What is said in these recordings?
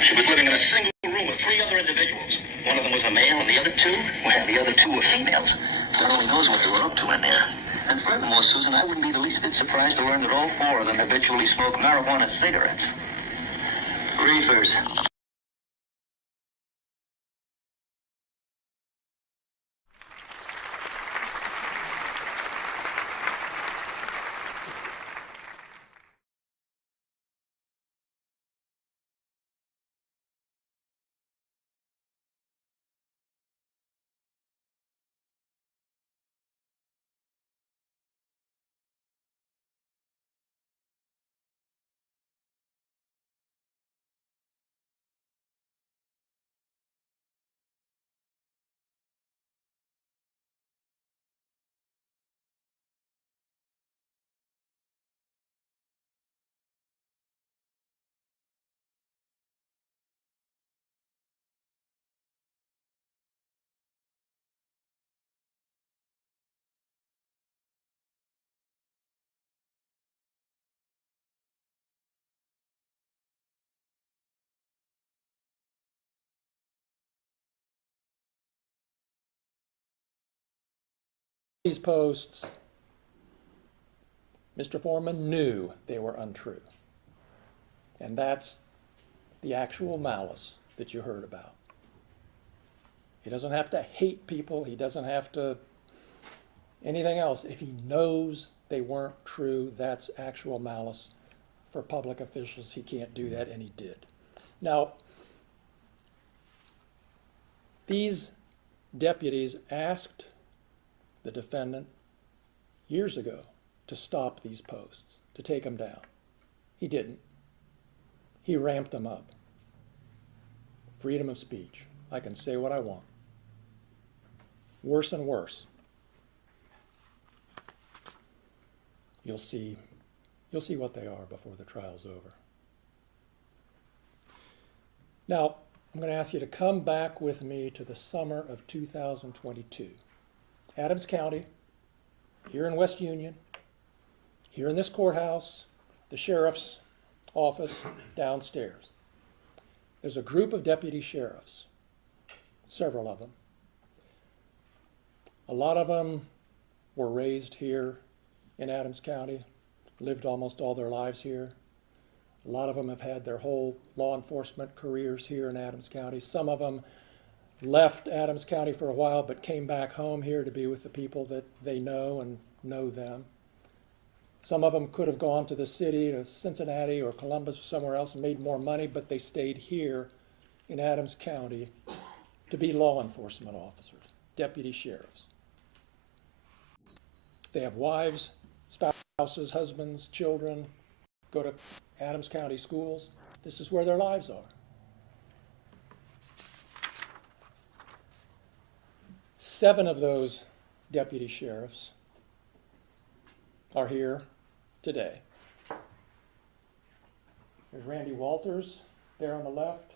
She was living in a single room with three other individuals. One of them was a male, and the other two, well, the other two were females. God only knows what they were up to in there. And furthermore, Susan, I wouldn't be the least bit surprised to learn that all four of them habitually smoke marijuana cigarettes. Reefers. These posts, Mr. Foreman knew they were untrue. And that's the actual malice that you heard about. He doesn't have to hate people. He doesn't have to anything else. If he knows they weren't true, that's actual malice. For public officials, he can't do that, and he did. Now, these deputies asked the defendant years ago to stop these posts, to take them down. He didn't. He ramped them up. Freedom of speech. I can say what I want. Worse and worse. You'll see what they are before the trial's over. Now, I'm going to ask you to come back with me to the summer of 2022. Adams County, here in West Union, here in this courthouse, the sheriff's office downstairs. There's a group of deputy sheriffs, several of them. A lot of them were raised here in Adams County, lived almost all their lives here. A lot of them have had their whole law enforcement careers here in Adams County. Some of them left Adams County for a while but came back home here to be with the people that they know and know them. Some of them could have gone to the city, to Cincinnati or Columbus or somewhere else and made more money, but they stayed here in Adams County to be law enforcement officers, deputy sheriffs. They have wives, spouses, husbands, children, go to Adams County schools. This is where their lives are. 7 of those deputy sheriffs are here today. There's Randy Walters there on the left,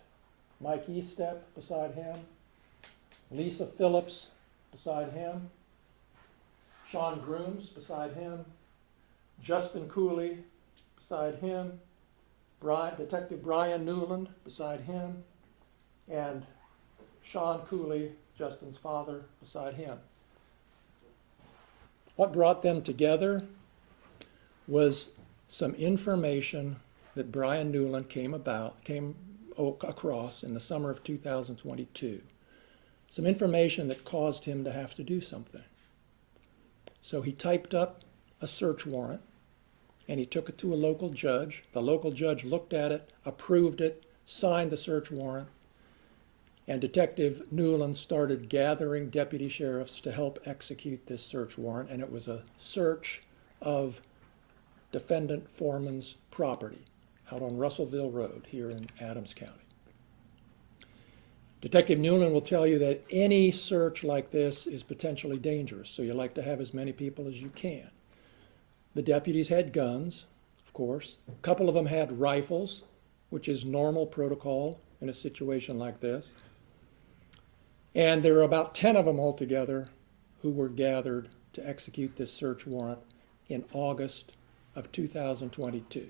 Mike Eastep beside him, Lisa Phillips beside him, Sean Grooms beside him, Justin Cooley beside him, Detective Brian Newland beside him, and Sean Cooley, Justin's father, beside him. What brought them together was some information that Brian Newland came across in the summer of 2022. Some information that caused him to have to do something. So he typed up a search warrant and he took it to a local judge. The local judge looked at it, approved it, signed the search warrant, and Detective Newland started gathering deputy sheriffs to help execute this search warrant, and it was a search of defendant Foreman's property out on Russellville Road here in Adams County. Detective Newland will tell you that any search like this is potentially dangerous, so you like to have as many people as you can. The deputies had guns, of course. A couple of them had rifles, which is normal protocol in a situation like this. And there were about 10 of them altogether who were gathered to execute this search warrant in August of 2022.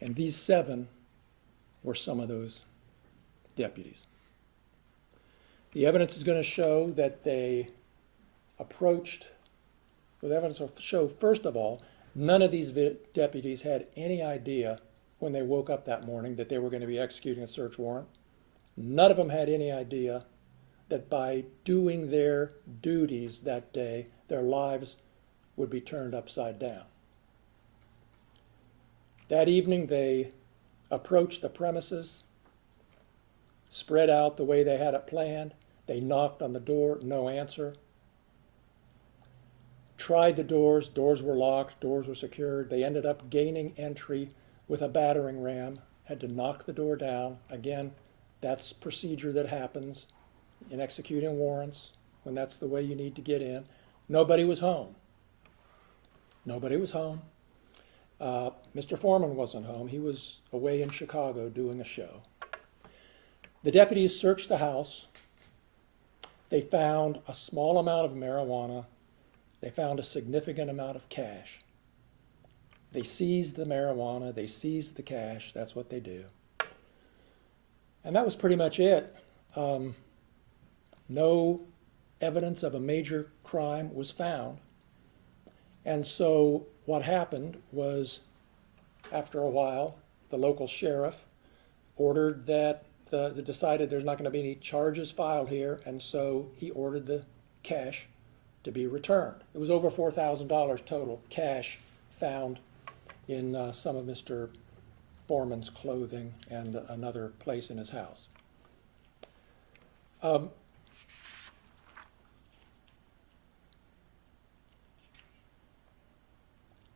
And these 7 were some of those deputies. The evidence is going to show that they approached, well, the evidence will show, first of all, none of these deputies had any idea when they woke up that morning that they were going to be executing a search warrant. None of them had any idea that by doing their duties that day, their lives would be turned upside down. That evening, they approached the premises, spread out the way they had it planned. They knocked on the door, no answer. Tried the doors, doors were locked, doors were secured. They ended up gaining entry with a battering ram, had to knock the door down. Again, that's procedure that happens in executing warrants when that's the way you need to get in. Nobody was home. Nobody was home. Mr. Foreman wasn't home. He was away in Chicago doing a show. The deputies searched the house. They found a small amount of marijuana. They found a significant amount of cash. They seized the marijuana. They seized the cash. That's what they do. And that was pretty much it. No evidence of a major crime was found. And so what happened was, after a while, the local sheriff ordered that, decided there's not going to be any charges filed here, and so he ordered the cash to be returned. It was over $4,000 total cash found in some of Mr. Foreman's clothing and another place in his house.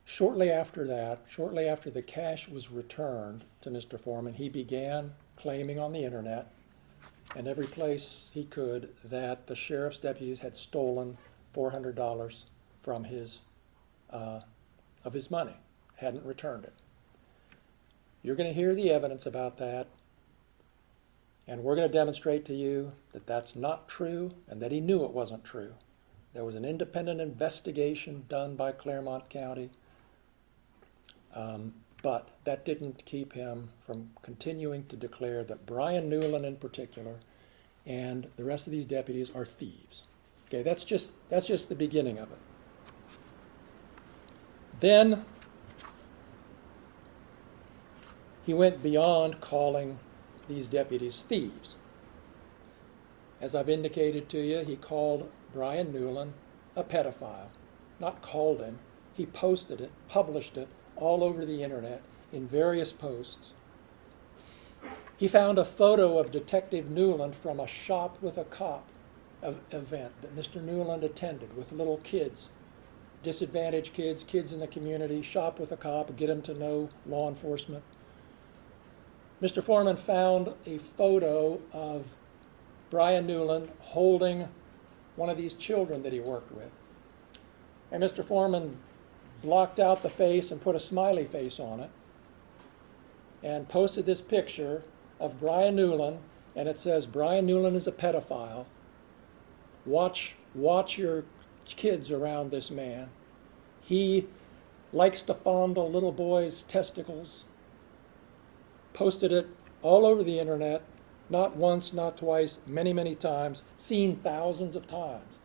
Shortly after that, shortly after the cash was returned to Mr. Foreman, he began claiming on the internet and every place he could that the sheriff's deputies had stolen $400 from his money, hadn't returned it. You're going to hear the evidence about that, and we're going to demonstrate to you that that's not true and that he knew it wasn't true. There was an independent investigation done by Claremont County, but that didn't keep him from continuing to declare that Brian Newland in particular and the rest of these deputies are thieves. Okay, that's just the beginning of it. Then he went beyond calling these deputies thieves. As I've indicated to you, he called Brian Newland a pedophile. Not called him, he posted it, published it all over the internet in various posts. He found a photo of Detective Newland from a shop with a cop event that Mr. Newland attended with little kids, disadvantaged kids, kids in the community, shop with a cop, get them to know law enforcement. Mr. Foreman found a photo of Brian Newland holding one of these children that he worked with. And Mr. Foreman blocked out the face and put a smiley face on it and posted this picture of Brian Newland, and it says, "Brian Newland is a pedophile. Watch your kids around this man. He likes to fondle little boys' testicles." Posted it all over the internet, not once, not twice, many, many times, seen thousands of times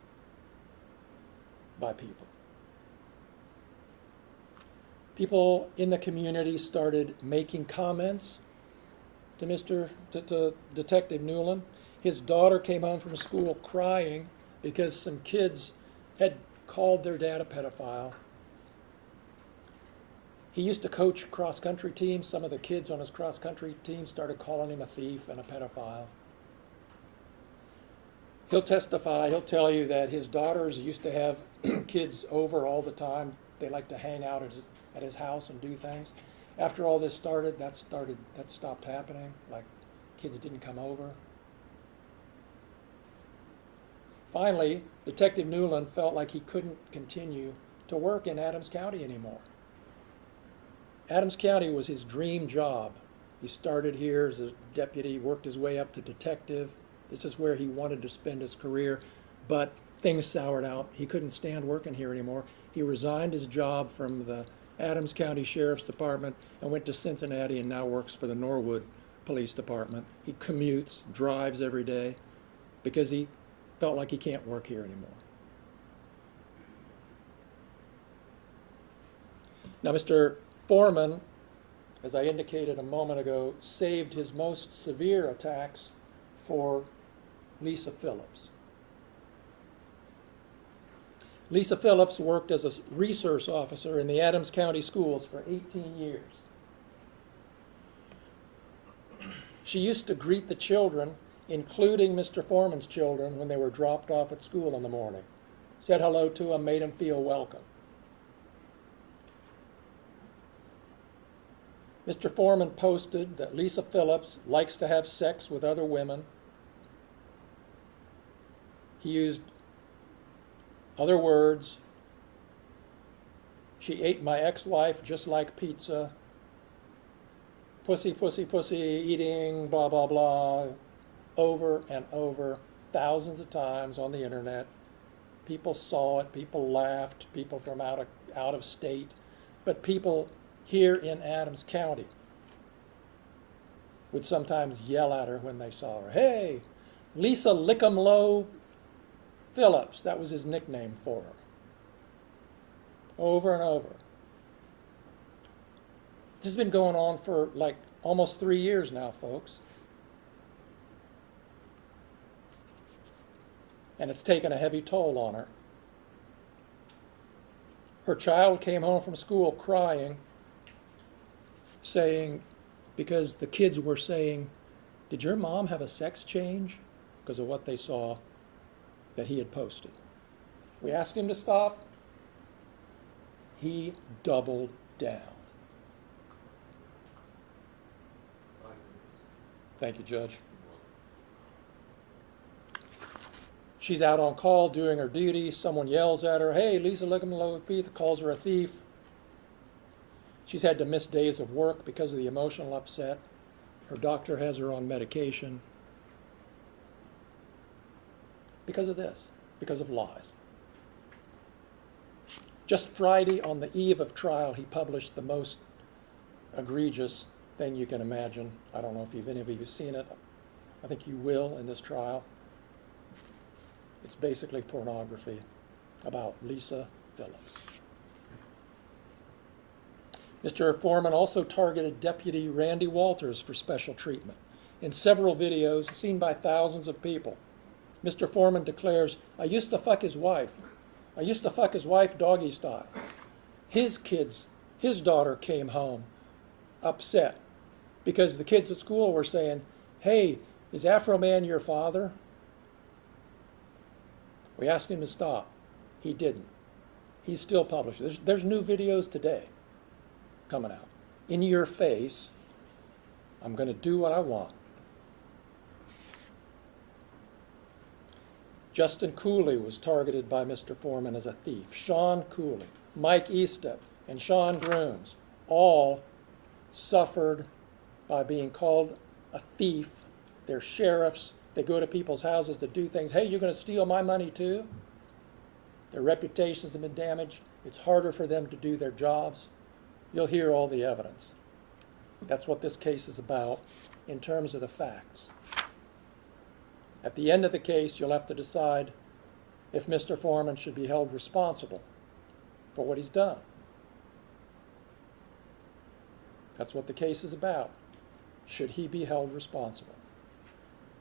by people. People in the community started making comments to Detective Newland. His daughter came home from school crying because some kids had called their dad a pedophile. He used to coach cross-country teams. Some of the kids on his cross-country team started calling him a thief and a pedophile. He'll testify, he'll tell you that his daughters used to have kids over all the time. They like to hang out at his house and do things. After all this started, that stopped happening, like kids didn't come over. Finally, Detective Newland felt like he couldn't continue to work in Adams County anymore. Adams County was his dream job. He started here as a deputy, worked his way up to detective. This is where he wanted to spend his career, but things soured out. He couldn't stand working here anymore. He resigned his job from the Adams County Sheriff's Department and went to Cincinnati and now works for the Norwood police department. He commutes, drives every day because he felt like he can't work here anymore. Now, Mr. Foreman, as I indicated a moment ago, saved his most severe attacks for Lisa Phillips. Lisa Phillips worked as a resource officer in the Adams County schools for 18 years. She used to greet the children, including Mr. Foreman's children, when they were dropped off at school in the morning. Said hello to them, made them feel welcome. Mr. Foreman posted that Lisa Phillips likes to have sex with other women. He used other words. She ate my ex-wife just like pizza. Pussy, pussy, pussy, eating, blah, blah, blah, over and over, thousands of times on the internet. People saw it, people laughed, people from out of state, but people here in Adams County would sometimes yell at her when they saw her. Hey, Lisa Lickumlow Phillips, that was his nickname for her. Over and over. This has been going on for like almost 3 years now, folks. And it's taken a heavy toll on her. Her child came home from school crying, saying, because the kids were saying, did your mom have a sex change? Because of what they saw that he had posted. We asked him to stop. He doubled down. Thank you, Judge. She's out on call doing her duty. Someone yells at her, hey, Lisa Lickumlow calls her a thief. She's had to miss days of work because of the emotional upset. Her doctor has her on medication. Because of this, because of lies. Just Friday, on the eve of trial, he published the most egregious thing you can imagine. I don't know if any of you have seen it. I think you will in this trial. It's basically pornography about Lisa Phillips. Mr. Foreman also targeted Deputy Randy Walters for special treatment. In several videos seen by thousands of people, Mr. Foreman declares, I used to fuck his wife. I used to fuck his wife doggy style. His daughter came home upset because the kids at school were saying, hey, is Afroman your father? We asked him to stop. He didn't. He's still publishing. There's new videos today coming out. In your face, I'm going to do what I want. Justin Cooley was targeted by Mr. Foreman as a thief. Sean Cooley, Mike Eastep, and Sean Grooms all suffered by being called a thief. They're sheriffs. They go to people's houses to do things. Hey, you're going to steal my money too? Their reputations have been damaged. It's harder for them to do their jobs. You'll hear all the evidence. That's what this case is about in terms of the facts. At the end of the case, you'll have to decide if Mr. Foreman should be held responsible for what he's done. That's what the case is about. Should he be held responsible?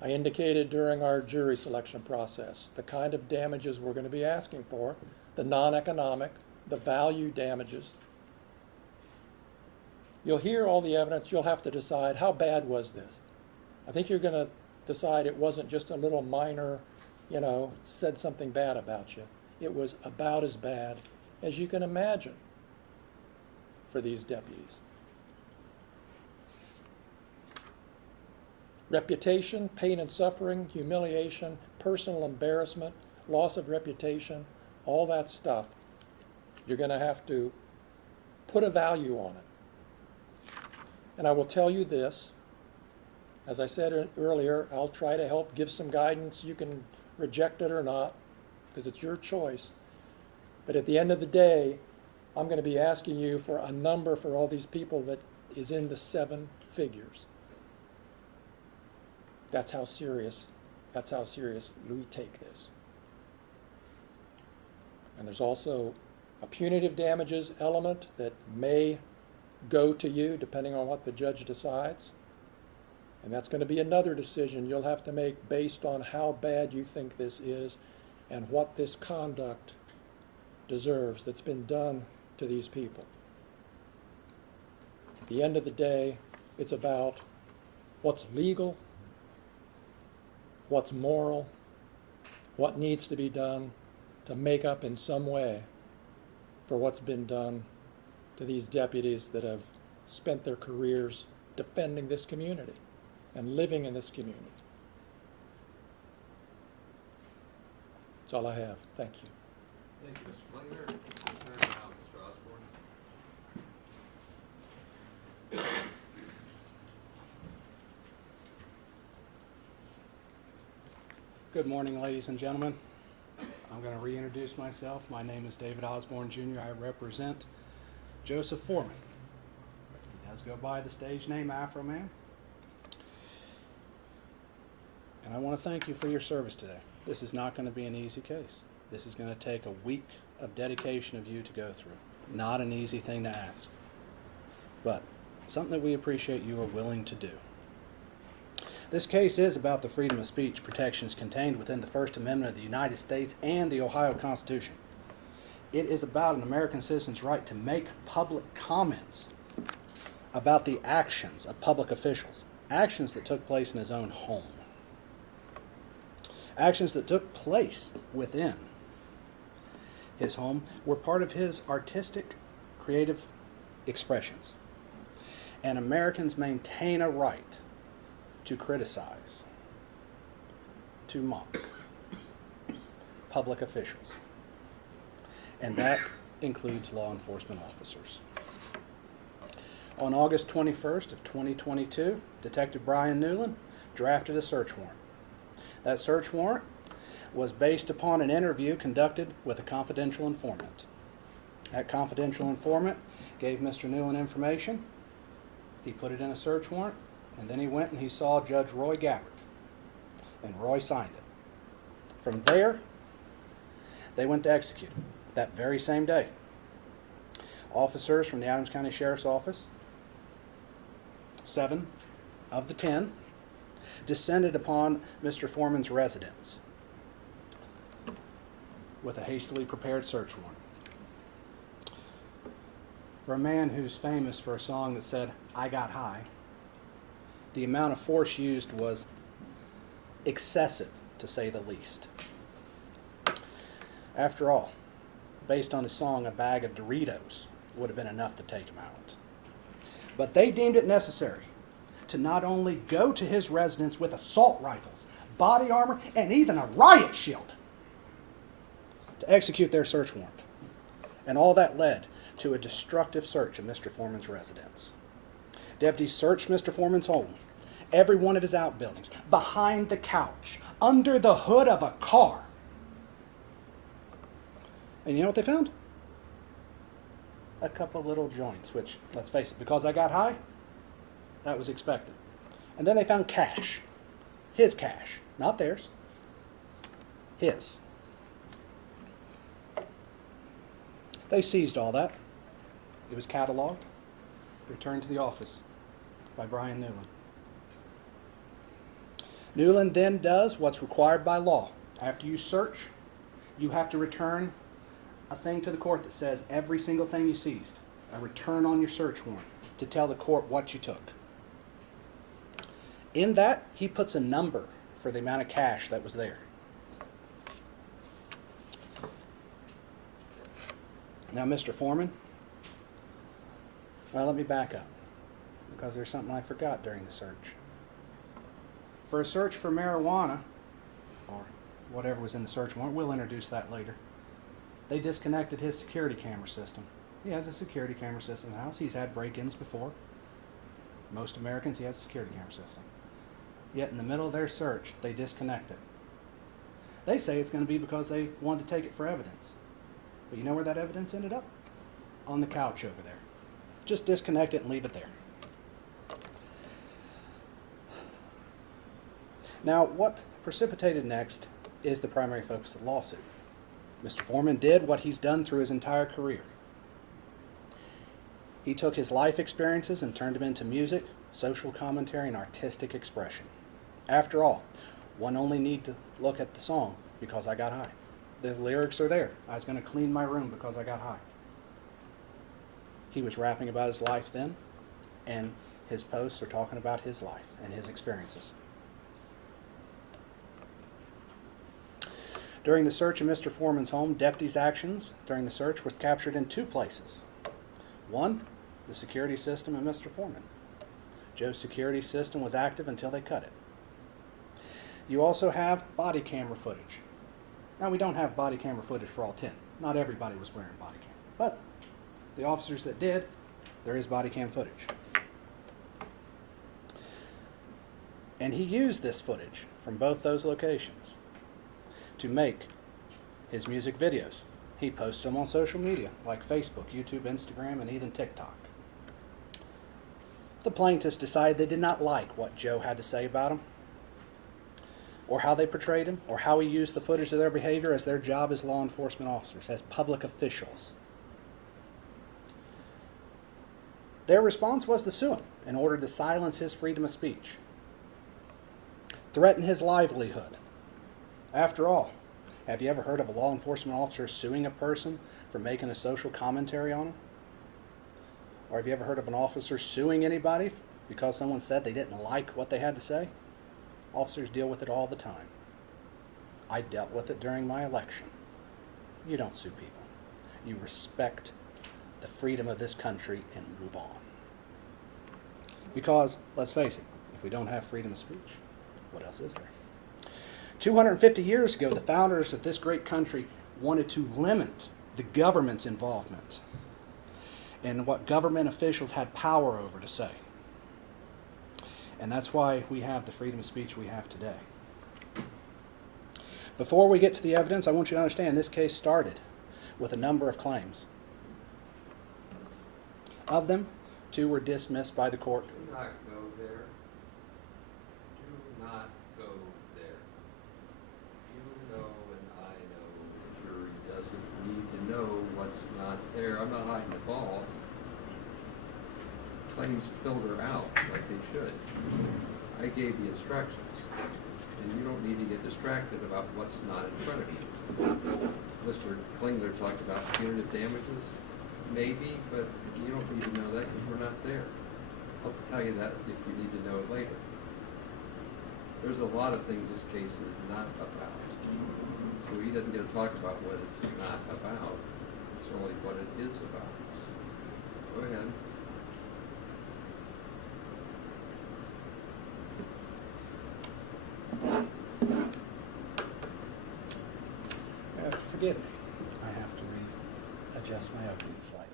I indicated during our jury selection process the kind of damages we're going to be asking for, the non-economic, the value damages. You'll hear all the evidence. You'll have to decide, how bad was this? I think you're going to decide it wasn't just a little minor, said something bad about you. It was about as bad as you can imagine for these deputies. Reputation, pain and suffering, humiliation, personal embarrassment, loss of reputation, all that stuff, you're going to have to put a value on it. And I will tell you this, as I said earlier, I'll try to help give some guidance. You can reject it or not, because it's your choice. But at the end of the day, I'm going to be asking you for a number for all these people that is in the 7 figures. That's how serious we take this. And there's also a punitive damages element that may go to you depending on what the judge decides. And that's going to be another decision you'll have to make based on how bad you think this is and what this conduct deserves that's been done to these people. At the end of the day, it's about what's legal, what's moral, what needs to be done to make up in some way for what's been done to these deputies that have spent their careers defending this community and living in this community. That's all I have. Thank you. Thank you, Mr. Klingler. Turn around, Mr. Osborne. Good morning, ladies and gentlemen. I'm going to reintroduce myself. My name is David Osborne, Jr. I represent Joseph Foreman. He does go by the stage name Afroman. And I want to thank you for your service today. This is not going to be an easy case. This is going to take a week of dedication of you to go through. Not an easy thing to ask, but something that we appreciate you are willing to do. This case is about the freedom of speech protections contained within the First Amendment of the United States and the Ohio Constitution. It is about an American citizen's right to make public comments about the actions of public officials, actions that took place in his own home, actions that took place within his home were part of his artistic, creative expressions. And Americans maintain a right to criticize, to mock public officials. And that includes law enforcement officers. On August 21st of 2022, Detective Brian Newland drafted a search warrant. That search warrant was based upon an interview conducted with a confidential informant. That confidential informant gave Mr. Newland information. He put it in a search warrant, and then he went and he saw Judge Roy Gabbard, and Roy signed it. From there, they went to execute it that very same day. Officers from the Adams County Sheriff's Office, 7 of the 10, descended upon Mr. Foreman's residence with a hastily prepared search warrant. For a man who's famous for a song that said, "I got high," the amount of force used was excessive, to say the least. After all, based on the song, a bag of Doritos would have been enough to take him out. But they deemed it necessary to not only go to his residence with assault rifles, body armor, and even a riot shield to execute their search warrant. And all that led to a destructive search of Mr. Foreman's residence. Deputies searched Mr. Foreman's home, every one of his outbuildings, behind the couch, under the hood of a car. And you know what they found? A couple little joints, which, let's face it, because I got high, that was expected. And then they found cash. His cash, not theirs. His. They seized all that. It was cataloged, returned to the office by Brian Newland. Newland then does what's required by law. After you search, you have to return a thing to the court that says every single thing you seized, a return on your search warrant to tell the court what you took. In that, he puts a number for the amount of cash that was there. Now, Mr. Foreman, well, let me back up, because there's something I forgot during the search. For a search for marijuana, or whatever was in the search warrant, we'll introduce that later, they disconnected his security camera system. He has a security camera system in the house. He's had break-ins before. Most Americans, he has a security camera system. Yet in the middle of their search, they disconnect it. They say it's going to be because they wanted to take it for evidence. But you know where that evidence ended up? On the couch over there. Just disconnect it and leave it there. Now, what precipitated next is the primary focus of the lawsuit. Mr. Foreman did what he's done through his entire career. He took his life experiences and turned them into music, social commentary, and artistic expression. After all, one only need to look at the song, Because I Got High. The lyrics are there. I was going to clean my room because I got high. He was rapping about his life then, and his posts are talking about his life and his experiences. During the search of Mr. Foreman's home, deputies' actions during the search were captured in two places. One, the security system of Mr. Foreman. Joe's security system was active until they cut it. You also have body camera footage. Now, we don't have body camera footage for all 10. Not everybody was wearing body cam. But the officers that did, there is body cam footage. And he used this footage from both those locations to make his music videos. He posts them on social media like Facebook, YouTube, Instagram, and even TikTok. The plaintiffs decided they did not like what Joe had to say about him, or how they portrayed him, or how he used the footage of their behavior as their job as law enforcement officers, as public officials. Their response was to sue him in order to silence his freedom of speech, threaten his livelihood. After all, have you ever heard of a law enforcement officer suing a person for making a social commentary on him? Or have you ever heard of an officer suing anybody because someone said they didn't like what they had to say? Officers deal with it all the time. I dealt with it during my election. You don't sue people. You respect the freedom of this country and move on. Because, let's face it, if we don't have freedom of speech, what else is there? 250 years ago, the founders of this great country wanted to limit the government's involvement and what government officials had power over to say. And that's why we have the freedom of speech we have today. Before we get to the evidence, I want you to understand this case started with a number of claims. Of them, 2 were dismissed by the court. Do not go there. Do not go there. You know and I know the jury doesn't need to know what's not there. I'm not hiding the ball. Claims filter out like they should. I gave the instructions, and you don't need to get distracted about what's not in front of you. Mr. Klingler talked about punitive damages, maybe, but you don't need to know that because we're not there. I'll tell you that if you need to know it later. There's a lot of things this case is not about. So he doesn't get to talk about what it's not about. It's only what it is about. Go ahead. Forgive me. I have to readjust my opening slightly.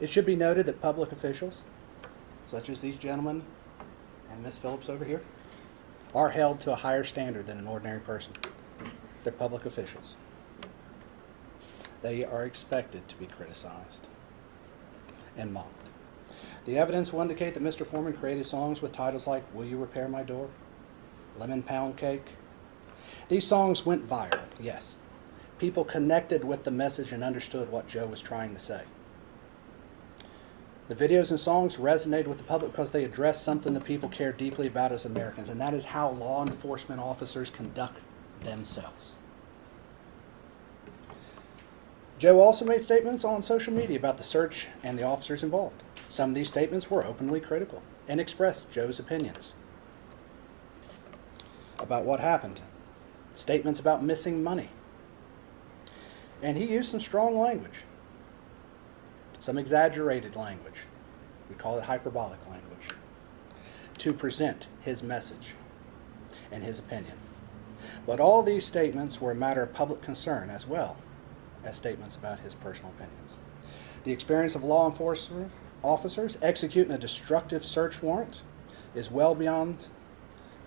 It should be noted that public officials, such as these gentlemen and Miss Phillips over here, are held to a higher standard than an ordinary person. They're public officials. They are expected to be criticized and mocked. The evidence will indicate that Mr. Foreman created songs with titles like Will You Repair My Door? Lemon Pound Cake. These songs went viral, yes. People connected with the message and understood what Joe was trying to say. The videos and songs resonated with the public because they addressed something that people care deeply about as Americans, and that is how law enforcement officers conduct themselves. Joe also made statements on social media about the search and the officers involved. Some of these statements were openly critical and expressed Joe's opinions about what happened. Statements about missing money. And he used some strong language, some exaggerated language. We call it hyperbolic language, to present his message and his opinion. But all these statements were a matter of public concern as well as statements about his personal opinions. The experience of law enforcement officers executing a destructive search warrant is well beyond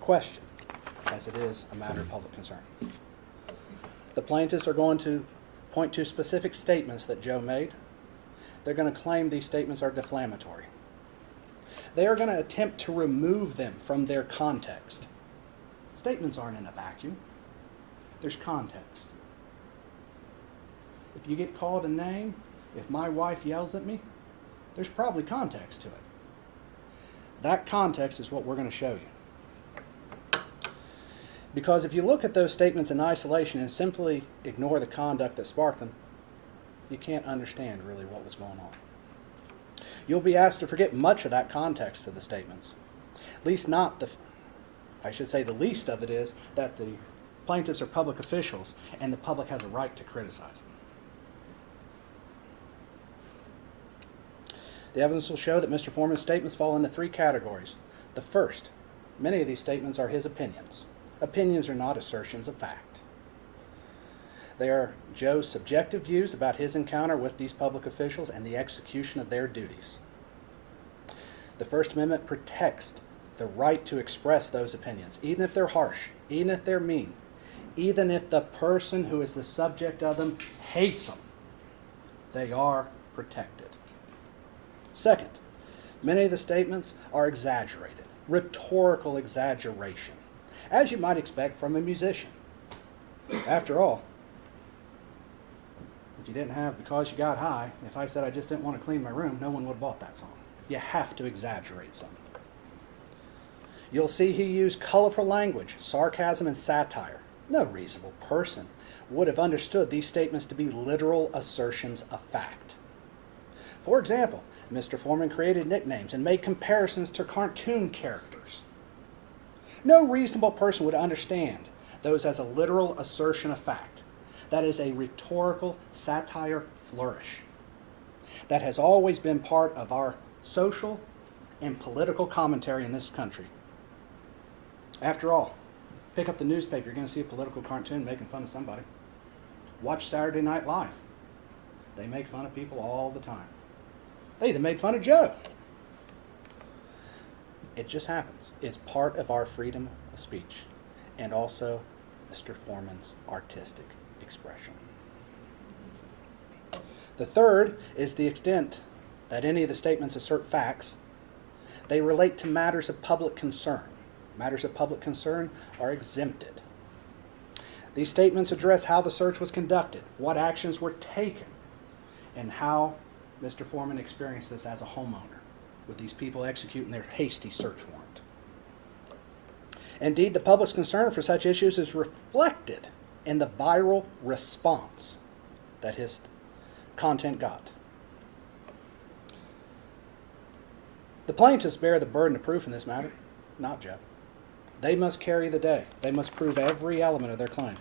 question, as it is a matter of public concern. The plaintiffs are going to point to specific statements that Joe made. They're going to claim these statements are defamatory. they are going to attempt to remove them from their context. Statements aren't in a vacuum. There's context. If you get called a name, if my wife yells at me, there's probably context to it. That context is what we're going to show you. Because if you look at those statements in isolation and simply ignore the conduct that sparked them, you can't understand really what was going on. You'll be asked to forget much of that context of the statements. At least not the, I should say the least of it is that the plaintiffs are public officials and the public has a right to criticize them. The evidence will show that Mr. Foreman's statements fall into three categories. The first, many of these statements are his opinions. Opinions are not assertions of fact. They are Joe's subjective views about his encounter with these public officials and the execution of their duties. The First Amendment protects the right to express those opinions, even if they're harsh, even if they're mean, even if the person who is the subject of them hates them. They are protected. Second, many of the statements are exaggerated, rhetorical exaggeration, as you might expect from a musician. After all, if you didn't have Because You Got High, if I said I just didn't want to clean my room, no one would have bought that song. You have to exaggerate something. You'll see he used colorful language, sarcasm, and satire. No reasonable person would have understood these statements to be literal assertions of fact. For example, Mr. Foreman created nicknames and made comparisons to cartoon characters. No reasonable person would understand those as a literal assertion of fact. That is a rhetorical satire flourish. That has always been part of our social and political commentary in this country. After all, pick up the newspaper, you're going to see a political cartoon making fun of somebody. Watch Saturday Night Live. They make fun of people all the time. They even made fun of Joe. It just happens. It's part of our freedom of speech and also Mr. Foreman's artistic expression. The third is the extent that any of the statements assert facts. They relate to matters of public concern. Matters of public concern are exempted. These statements address how the search was conducted, what actions were taken, and how Mr. Foreman experienced this as a homeowner with these people executing their hasty search warrant. Indeed, the public's concern for such issues is reflected in the viral response that his content got. The plaintiffs bear the burden of proof in this matter, not Joe. They must carry the day. They must prove every element of their claim.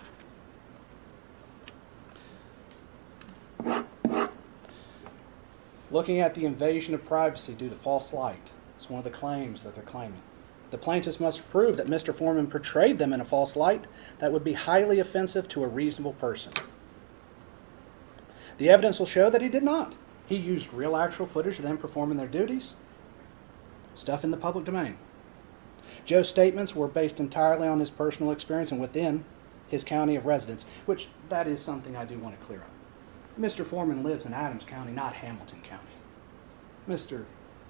Looking at the invasion of privacy due to false light is one of the claims that they're claiming. The plaintiffs must prove that Mr. Foreman portrayed them in a false light that would be highly offensive to a reasonable person. The evidence will show that he did not. He used real actual footage of them performing their duties, stuff in the public domain. Joe's statements were based entirely on his personal experience and within his county of residence, which that is something I do want to clear up. Mr. Foreman lives in Adams County, not Hamilton County. Mr.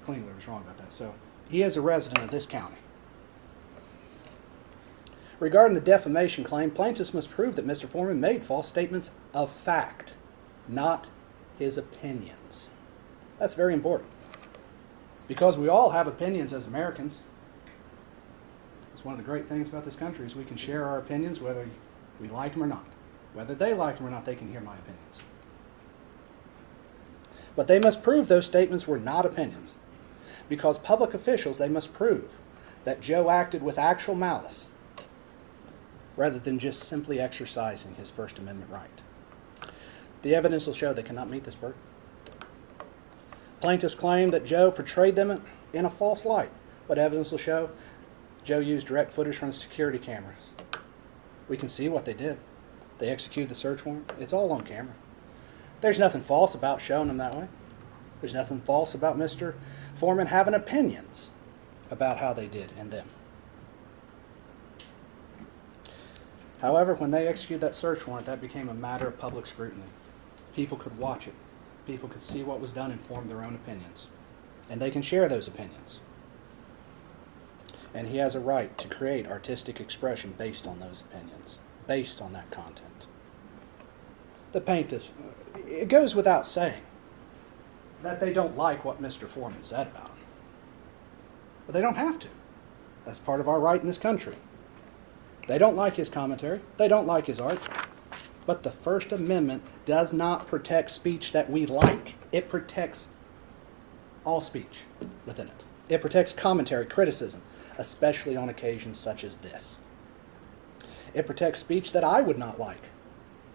Klingler was wrong about that. So he is a resident of this county. Regarding the defamation claim, plaintiffs must prove that Mr. Foreman made false statements of fact, not his opinions. That's very important. Because we all have opinions as Americans. It's one of the great things about this country is we can share our opinions whether we like them or not. Whether they like them or not, they can hear my opinions. But they must prove those statements were not opinions. Because public officials, they must prove that Joe acted with actual malice rather than just simply exercising his First Amendment right. The evidence will show they cannot meet this burden. Plaintiffs claim that Joe portrayed them in a false light, but evidence will show Joe used direct footage from security cameras. We can see what they did. They executed the search warrant. It's all on camera. There's nothing false about showing them that way. There's nothing false about Mr. Foreman having opinions about how they did and them. However, when they executed that search warrant, that became a matter of public scrutiny. People could watch it. People could see what was done and form their own opinions. And they can share those opinions. And he has a right to create artistic expression based on those opinions, based on that content. The plaintiffs, it goes without saying that they don't like what Mr. Foreman said about him. But they don't have to. That's part of our right in this country. They don't like his commentary. They don't like his art. But the First Amendment does not protect speech that we like. It protects all speech within it. It protects commentary, criticism, especially on occasions such as this. It protects speech that I would not like.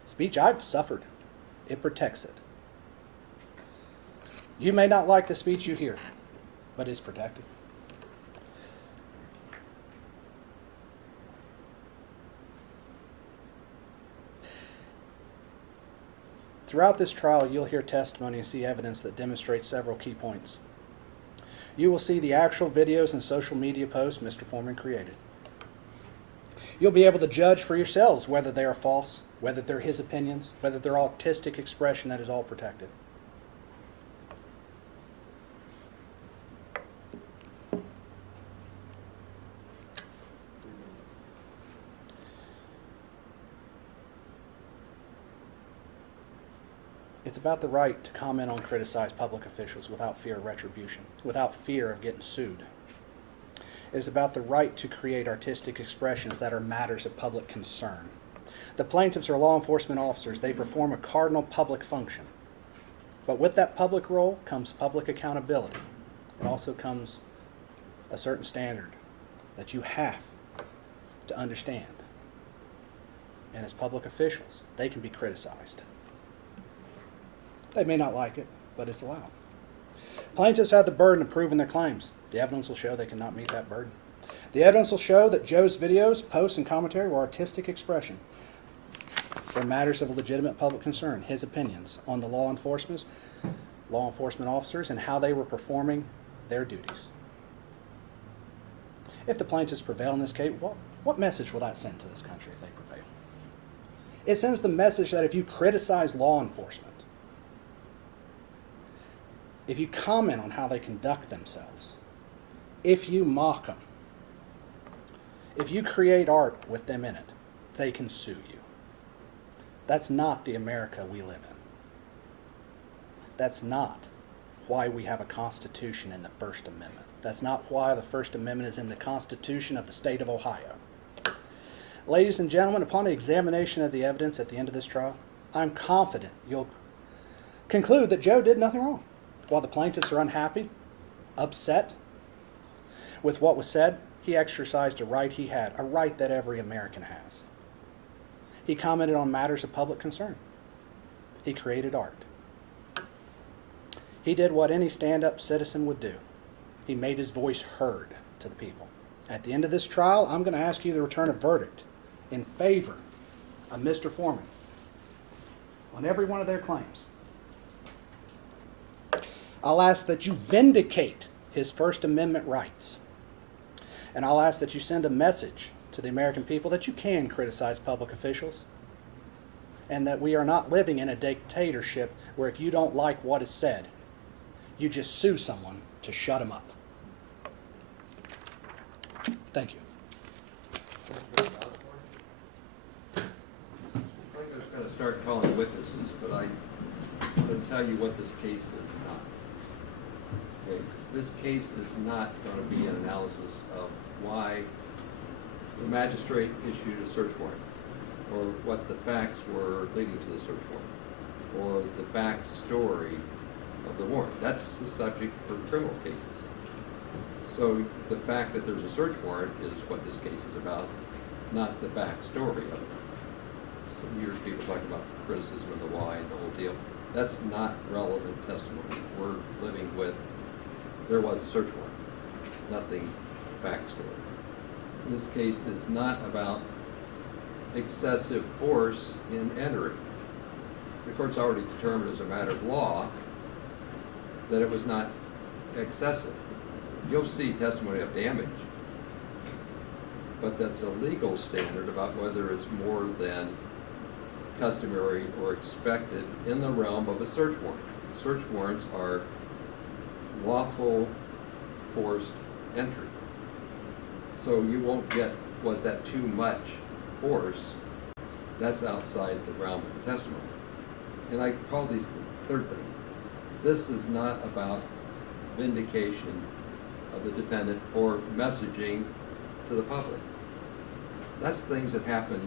Speech I've suffered. It protects it. You may not like the speech you hear, but it's protected. Throughout this trial, you'll hear testimony and see evidence that demonstrates several key points. You will see the actual videos and social media posts Mr. Foreman created. You'll be able to judge for yourselves whether they are false, whether they're his opinions, whether they're artistic expression that is all protected. It's about the right to comment on criticize public officials without fear of retribution, without fear of getting sued. It is about the right to create artistic expressions that are matters of public concern. The plaintiffs are law enforcement officers. They perform a cardinal public function. But with that public role comes public accountability. It also comes a certain standard that you have to understand. And as public officials, they can be criticized. They may not like it, but it's allowed. Plaintiffs have the burden of proving their claims. The evidence will show they cannot meet that burden. The evidence will show that Joe's videos, posts, and commentary were artistic expression for matters of legitimate public concern, his opinions on the law enforcement officers, and how they were performing their duties. If the plaintiffs prevail in this case, what message will that send to this country if they prevail? It sends the message that if you criticize law enforcement, if you comment on how they conduct themselves, if you mock them, if you create art with them in it, they can sue you. That's not the America we live in. That's not why we have a Constitution in the First Amendment. That's not why the First Amendment is in the Constitution of the state of Ohio. Ladies and gentlemen, upon the examination of the evidence at the end of this trial, I'm confident you'll conclude that Joe did nothing wrong. While the plaintiffs are unhappy, upset with what was said, he exercised a right he had, a right that every American has. He commented on matters of public concern. He created art. He did what any stand-up citizen would do. He made his voice heard to the people. At the end of this trial, I'm going to ask you to return a verdict in favor of Mr. Foreman on every one of their claims. I'll ask that you vindicate his First Amendment rights. And I'll ask that you send a message to the American people that you can criticize public officials and that we are not living in a dictatorship where if you don't like what is said, you just sue someone to shut them up. Thank you. I'm just going to start calling witnesses, but I'm going to tell you what this case is not. Okay. This case is not going to be an analysis of why the magistrate issued a search warrant, or what the facts were leading to the search warrant, or the backstory of the warrant. That's the subject for criminal cases. So the fact that there's a search warrant is what this case is about, not the backstory of it. Some years people talk about criticism of the why and the whole deal. That's not relevant testimony. We're living with, there was a search warrant, nothing backstory. This case is not about excessive force in entering. The court's already determined as a matter of law that it was not excessive. You'll see testimony of damage, but that's a legal standard about whether it's more than customary or expected in the realm of a search warrant. Search warrants are lawful forced entry. So you won't get, was that too much force? That's outside the realm of the testimony. And I call these the third thing. This is not about vindication of the defendant or messaging to the public. That's things that happen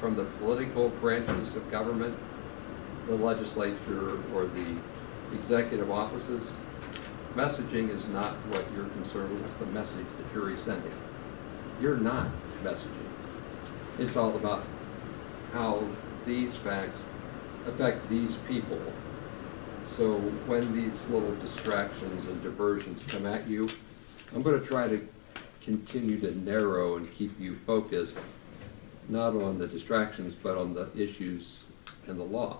from the political branches of government, the legislature, or the executive offices. Messaging is not what you're concerned with. It's the message the jury's sending. You're not messaging. It's all about how these facts affect these people. So when these little distractions and diversions come at you, I'm going to try to continue to narrow and keep you focused, not on the distractions, but on the issues and the law.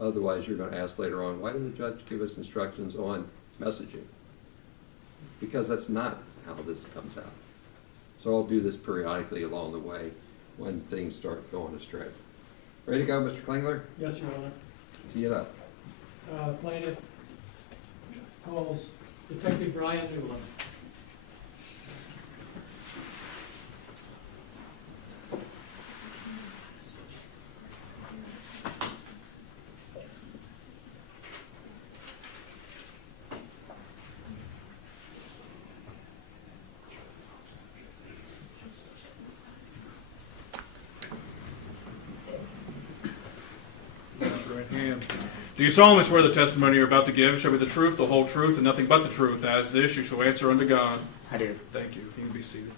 Otherwise, you're going to ask later on, why didn't the judge give us instructions on messaging? Because that's not how this comes out. So I'll do this periodically along the way when things start going astray. Ready to go, Mr. Klingler? Yes, Your Honor. Tee it up. Plaintiff calls Detective Brian Newland. Raise your right hand. Do you solemnly swear the testimony you're about to give shall be the truth, the whole truth, and nothing but the truth? As this, you shall answer unto God. I do. Thank you. You can be seated.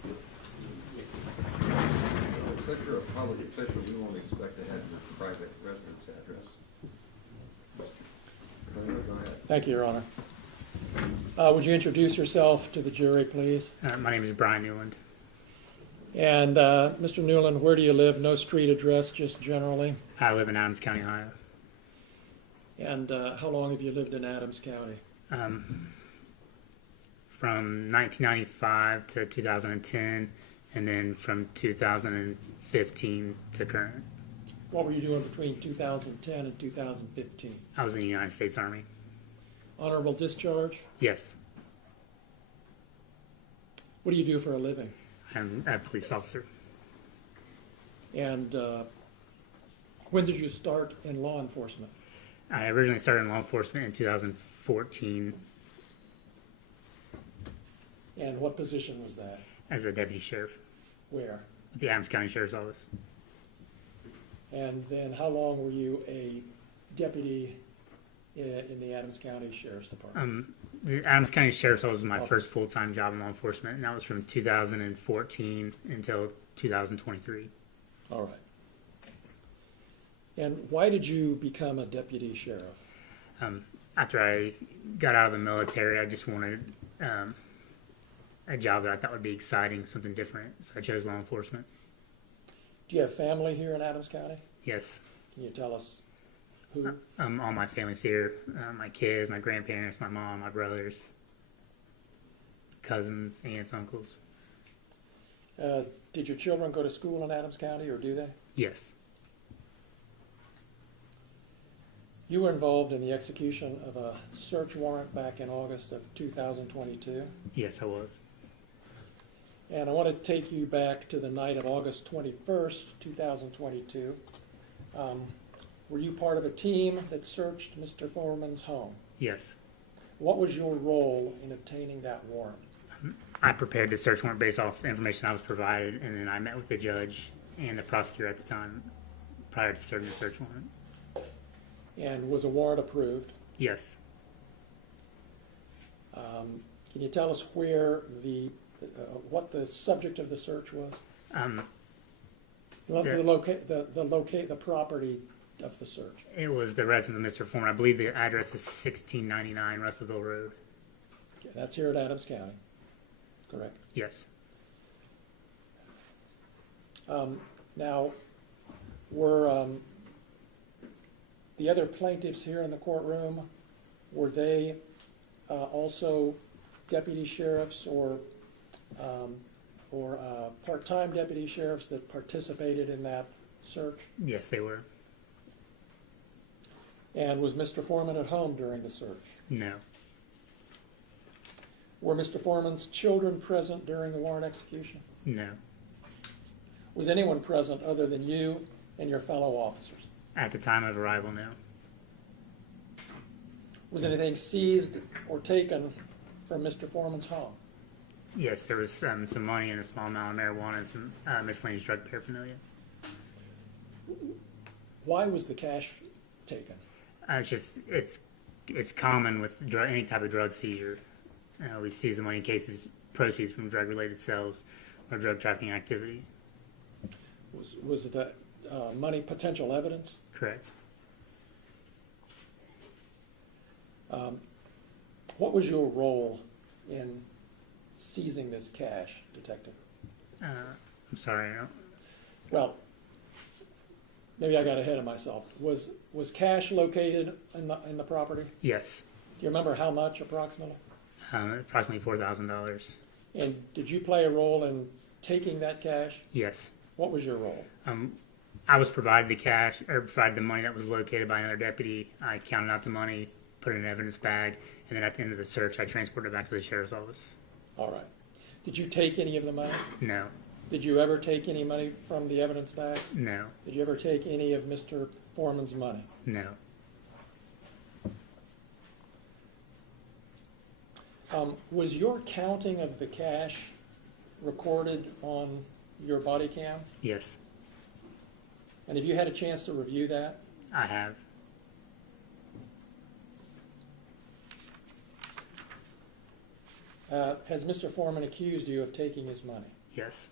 Since you're a public official, we won't expect to have your private residence address. Klingler, go ahead. Thank you, Your Honor. Would you introduce yourself to the jury, please? My name is Brian Newland. And Mr. Newland, where do you live? No street address, just generally. I live in Adams County, Ohio. And how long have you lived in Adams County? From 1995 to 2010, and then from 2015 to current. What were you doing between 2010 and 2015? I was in the United States Army. Honorable discharge? Yes, What do you do for a living? I'm a police officer. And when did you start in law enforcement? I originally started in law enforcement in 2014 And what position was that? as a deputy sheriff Where? at the Adams County Sheriff's Office. And then how long were you a deputy in the Adams County Sheriff's Department? The Adams County Sheriff's Office was my first full-time job in law enforcement, and that was from 2014 until 2023. All right. And why did you become a deputy sheriff? After I got out of the military, I just wanted a job that I thought would be exciting, something different, so I chose law enforcement. Do you have family here in Adams County? Yes. Can you tell us who? All my family's here, my kids, my grandparents, my mom, my brothers, cousins, aunts, uncles. Did your children go to school in Adams County, or do they? Yes. You were involved in the execution of a search warrant back in August of 2022. Yes, I was. And I want to take you back to the night of August 21st, 2022. Were you part of a team that searched Mr. Foreman's home? Yes. What was your role in obtaining that warrant? I prepared the search warrant based off information I was provided, and then I met with the judge and the prosecutor at the time prior to serving the search warrant. And was a warrant approved? Yes. Can you tell us where what the subject of the search was? The property of the search. It was the residence of Mr. Foreman. I believe the address is 1699 Russellville Road. Okay, that's here at Adams County, correct? Yes. Now, were the other plaintiffs here in the courtroom, were they also deputy sheriffs or part-time deputy sheriffs that participated in that search? Yes, they were. And was Mr. Foreman at home during the search? No. Were Mr. Foreman's children present during the warrant execution? No. Was anyone present other than you and your fellow officers? At the time of arrival, no. Was anything seized or taken from Mr. Foreman's home? Yes, there was some money and a small amount of marijuana and some miscellaneous drug paraphernalia. Why was the cash taken? It's common with any type of drug seizure. We seize the money in cases proceeds from drug-related sales or drug trafficking activity. Was the money potential evidence? Correct. What was your role in seizing this cash, Detective? I'm sorry. I don't, Well, maybe I got ahead of myself. Was cash located in the property? yes. Do you remember how much approximately? Approximately $4,000. And did you play a role in taking that cash? Yes. What was your role? I was provided the cash, or provided the money that was located by another deputy. I counted out the money, put it in an evidence bag, and then at the end of the search, I transported it back to the sheriff's office. All right. Did you take any of the money? No. Did you ever take any money from the evidence bags? No. Did you ever take any of Mr. Foreman's money? No. Was your counting of the cash recorded on your body cam? Yes. And have you had a chance to review that? I have. Has Mr. Foreman accused you of taking his money? Yes.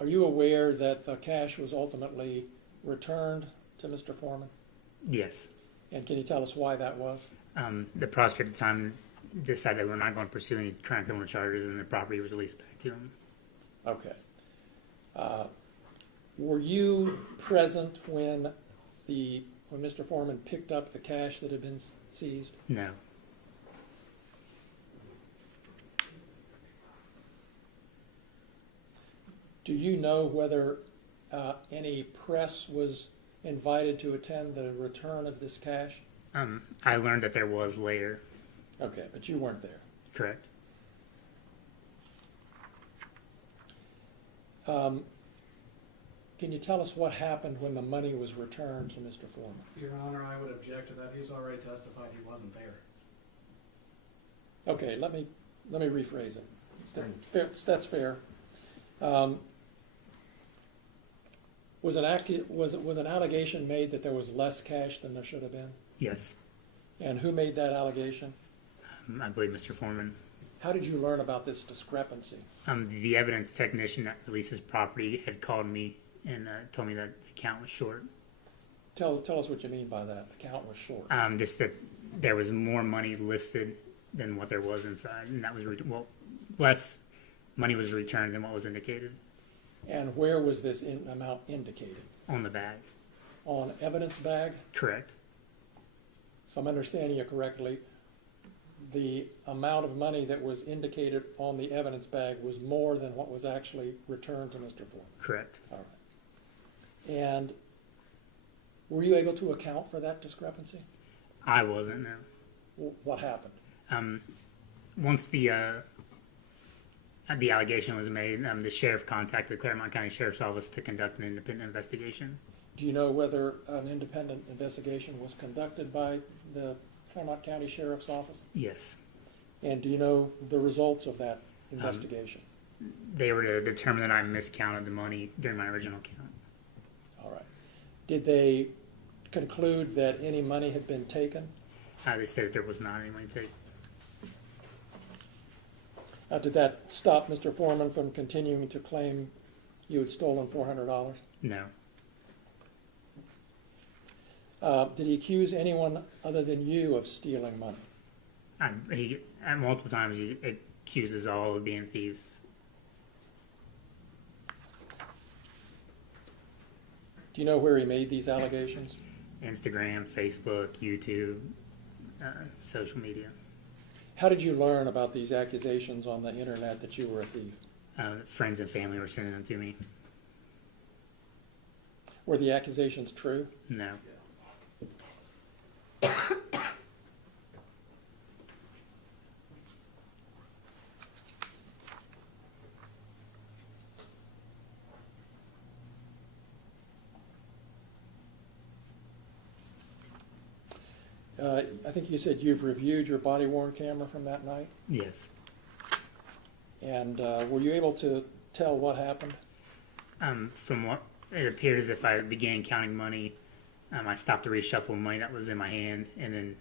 Are you aware that the cash was ultimately returned to Mr. Foreman? Yes. And can you tell us why that was? The prosecutor at the time decided that we're not going to pursue any current criminal charges, and the property was released back to him. Okay. Were you present when Mr. Foreman picked up the cash that had been seized? No. Do you know whether any press was invited to attend the return of this cash? I learned that there was later. Okay, but you weren't there. Correct. Can you tell us what happened when the money was returned to Mr. Foreman? Your Honor, I would object to that. He's already testified he wasn't there. Okay, let me rephrase it. That's fair. Was an allegation made that there was less cash than there should have been? Yes. And who made that allegation? I believe Mr. Foreman. How did you learn about this discrepancy? The evidence technician that releases property had called me and told me that the count was short. Tell us what you mean by that. The count was short. Just that there was more money listed than what there was inside, and that was less money was returned than what was indicated And where was this amount indicated? on the bag. On evidence bag? Correct. So I'm understanding you correctly. The amount of money that was indicated on the evidence bag was more than what was actually returned to Mr. Foreman. Correct. All right. And were you able to account for that discrepancy? I wasn't. No. What happened? Once the allegation was made, the sheriff contacted the Claremont County Sheriff's Office to conduct an independent investigation. Do you know whether an independent investigation was conducted by the Claremont County Sheriff's Office? Yes. And do you know the results of that investigation? They were to determine that I miscounted the money during my original count. All right. Did they conclude that any money had been taken? They said that there was not any money taken. Did that stop Mr. Foreman from continuing to claim you had stolen $400? No. Did he accuse anyone other than you of stealing money? He, at multiple times, he accuses all of being thieves. Do you know where he made these allegations? Instagram, Facebook, YouTube, social media. How did you learn about these accusations on the internet that you were a thief? Friends and family were sending them to me. Were the accusations true? No. I think you said you've reviewed your body-worn camera from that night, Yes. and were you able to tell what happened? From what it appeared as if I began counting money, I stopped to reshuffle money that was in my hand, and then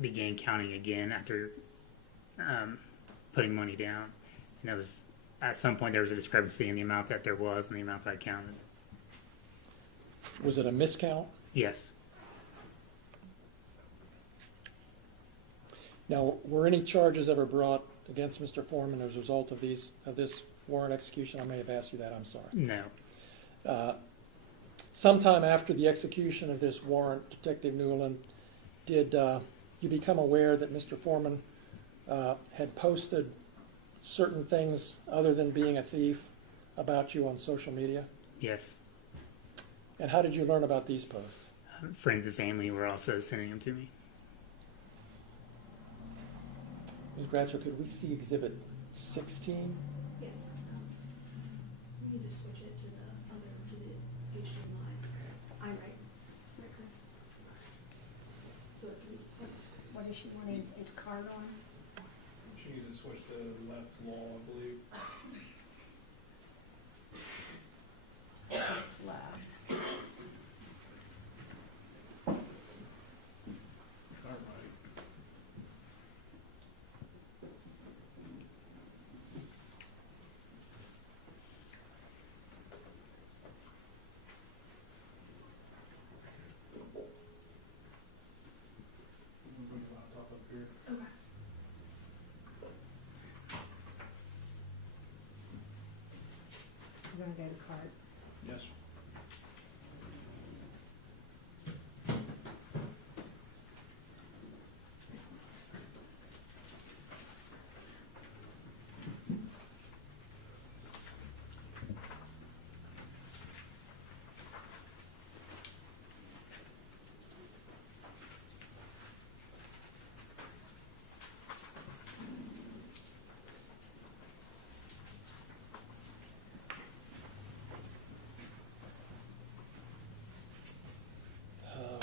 began counting again after putting money down. And it was at some point there was a discrepancy in the amount that there was and the amount that I counted. Was it a miscount? Yes. Now, were any charges ever brought against Mr. Foreman as a result of this warrant execution? I may have asked you that, I'm sorry. No. Sometime after the execution of this warrant, Detective Newland, did you become aware that Mr. Foreman had posted certain things other than being a thief about you on social media? Yes. And how did you learn about these posts? Friends and family were also sending them to me. Ms. Gratcher, could we see Exhibit 16? Yes. We need to switch it to the HDMI. I'm right. Right, Chris? So it can be, what is she wanting its card on? She needs to switch to left wall, I believe. It's left. All right. Bring the laptop up here. Okay. We're gonna go to card. Yes.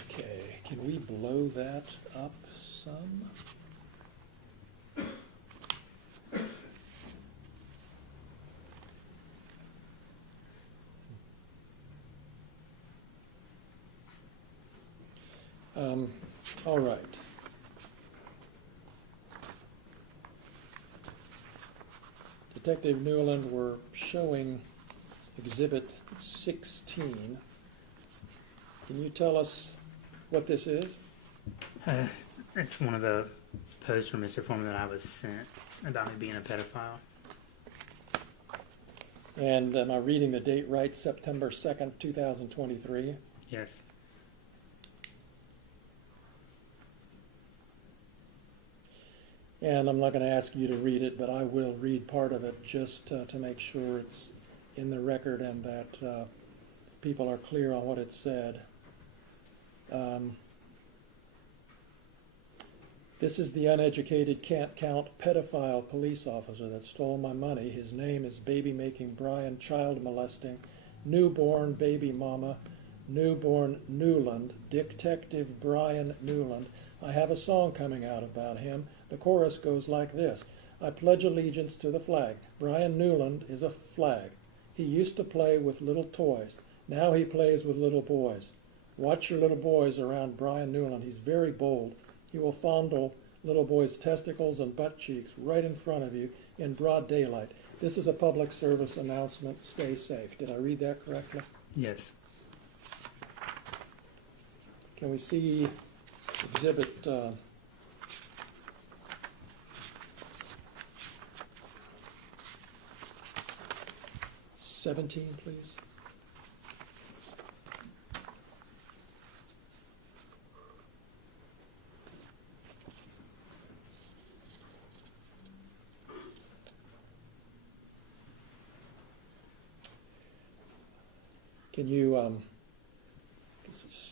Okay, can we blow that up some? All right. Detective Newland, we're showing Exhibit 16. Can you tell us what this is? It's one of the posts from Mr. Foreman that I was sent about me being a pedophile. And am I reading the date right? September 2nd, 2023? Yes. And I'm not going to ask you to read it, but I will read part of it just to make sure it's in the record and that people are clear on what it said. This is the uneducated can't count pedophile police officer that stole my money. His name is baby-making Brian, child molesting, newborn baby mama, newborn Newland, Detective Brian Newland. I have a song coming out about him. The chorus goes like this. I pledge allegiance to the flag. Brian Newland is a flag. He used to play with little toys. Now he plays with little boys. Watch your little boys around Brian Newland. He's very bold. He will fondle little boys' testicles and butt cheeks right in front of you in broad daylight. This is a public service announcement. Stay safe. Did I read that correctly? Yes. Can we see Exhibit 17, please? Can you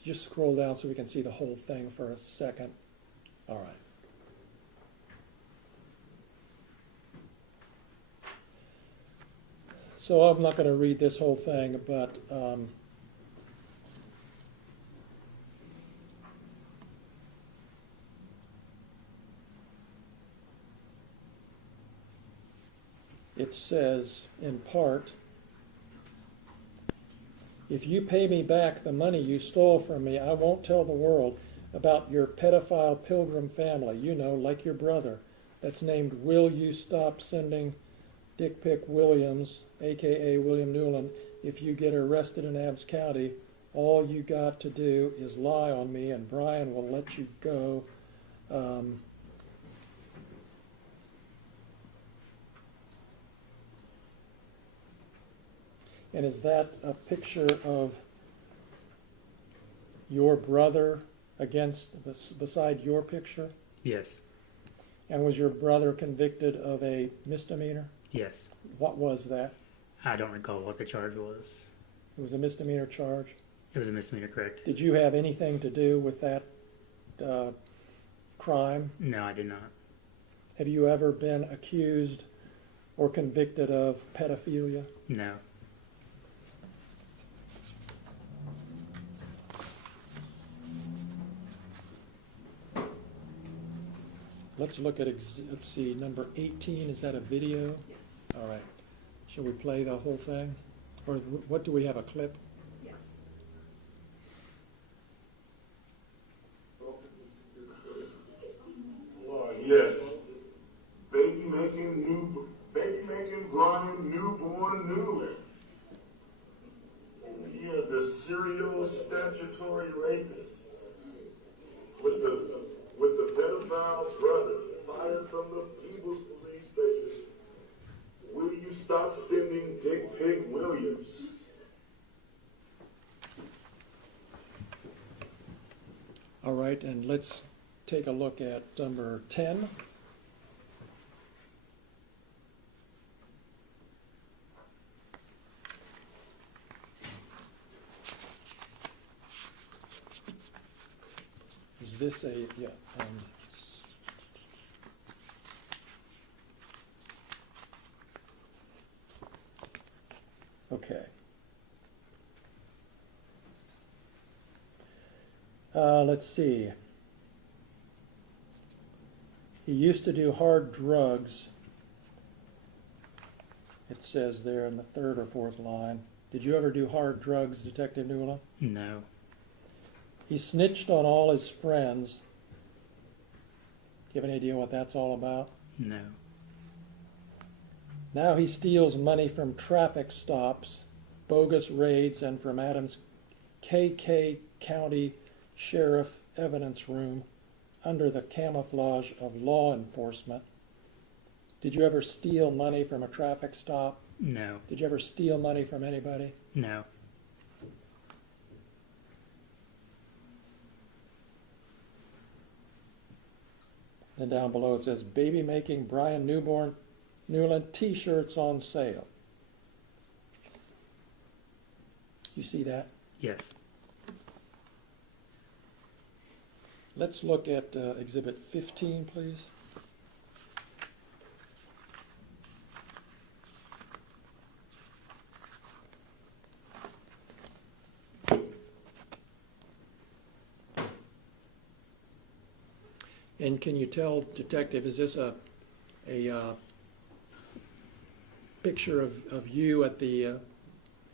just scroll down so we can see the whole thing for a second? All right. So I'm not going to read this whole thing, but it says, in part, if you pay me back the money you stole from me, I won't tell the world about your pedophile pilgrim family, you know, like your brother, that's named Will You Stop Sending Dick Pic Williams, a.k.a. William Newland. If you get arrested in Adams County, all you got to do is lie on me and Brian will let you go. And is that a picture of your brother beside your picture? Yes. And was your brother convicted of a misdemeanor? Yes. What was that? I don't recall what the charge was. It was a misdemeanor charge. It was a misdemeanor, correct? Did you have anything to do with that crime? No, I did not. Have you ever been accused or convicted of pedophilia? No. Let's look at, let's see, number 18. Is that a video? Yes, All right. Shall we play the whole thing? Or what do we have, a clip? yes. Yes. Baby making Brian newborn Newland. Yeah, the serial statutory rapist. With the pedophile brother fired from the People's Police Station. Will you stop sending Dick Pic Williams? All right, and let's take a look at number 10. Is this a, yeah, okay. Let's see. He used to do hard drugs. It says there in the third or fourth line. Did you ever do hard drugs, Detective Newland? No. He snitched on all his friends. Do you have any idea what that's all about? No. Now he steals money from traffic stops, bogus raids, and from Adams KK County Sheriff Evidence Room under the camouflage of law enforcement. Did you ever steal money from a traffic stop? No. Did you ever steal money from anybody? No. Then down below it says, baby making Brian Newland t-shirts on sale. You see that? Yes. Let's look at Exhibit 15, please. And can you tell, Detective, is this a picture of you at the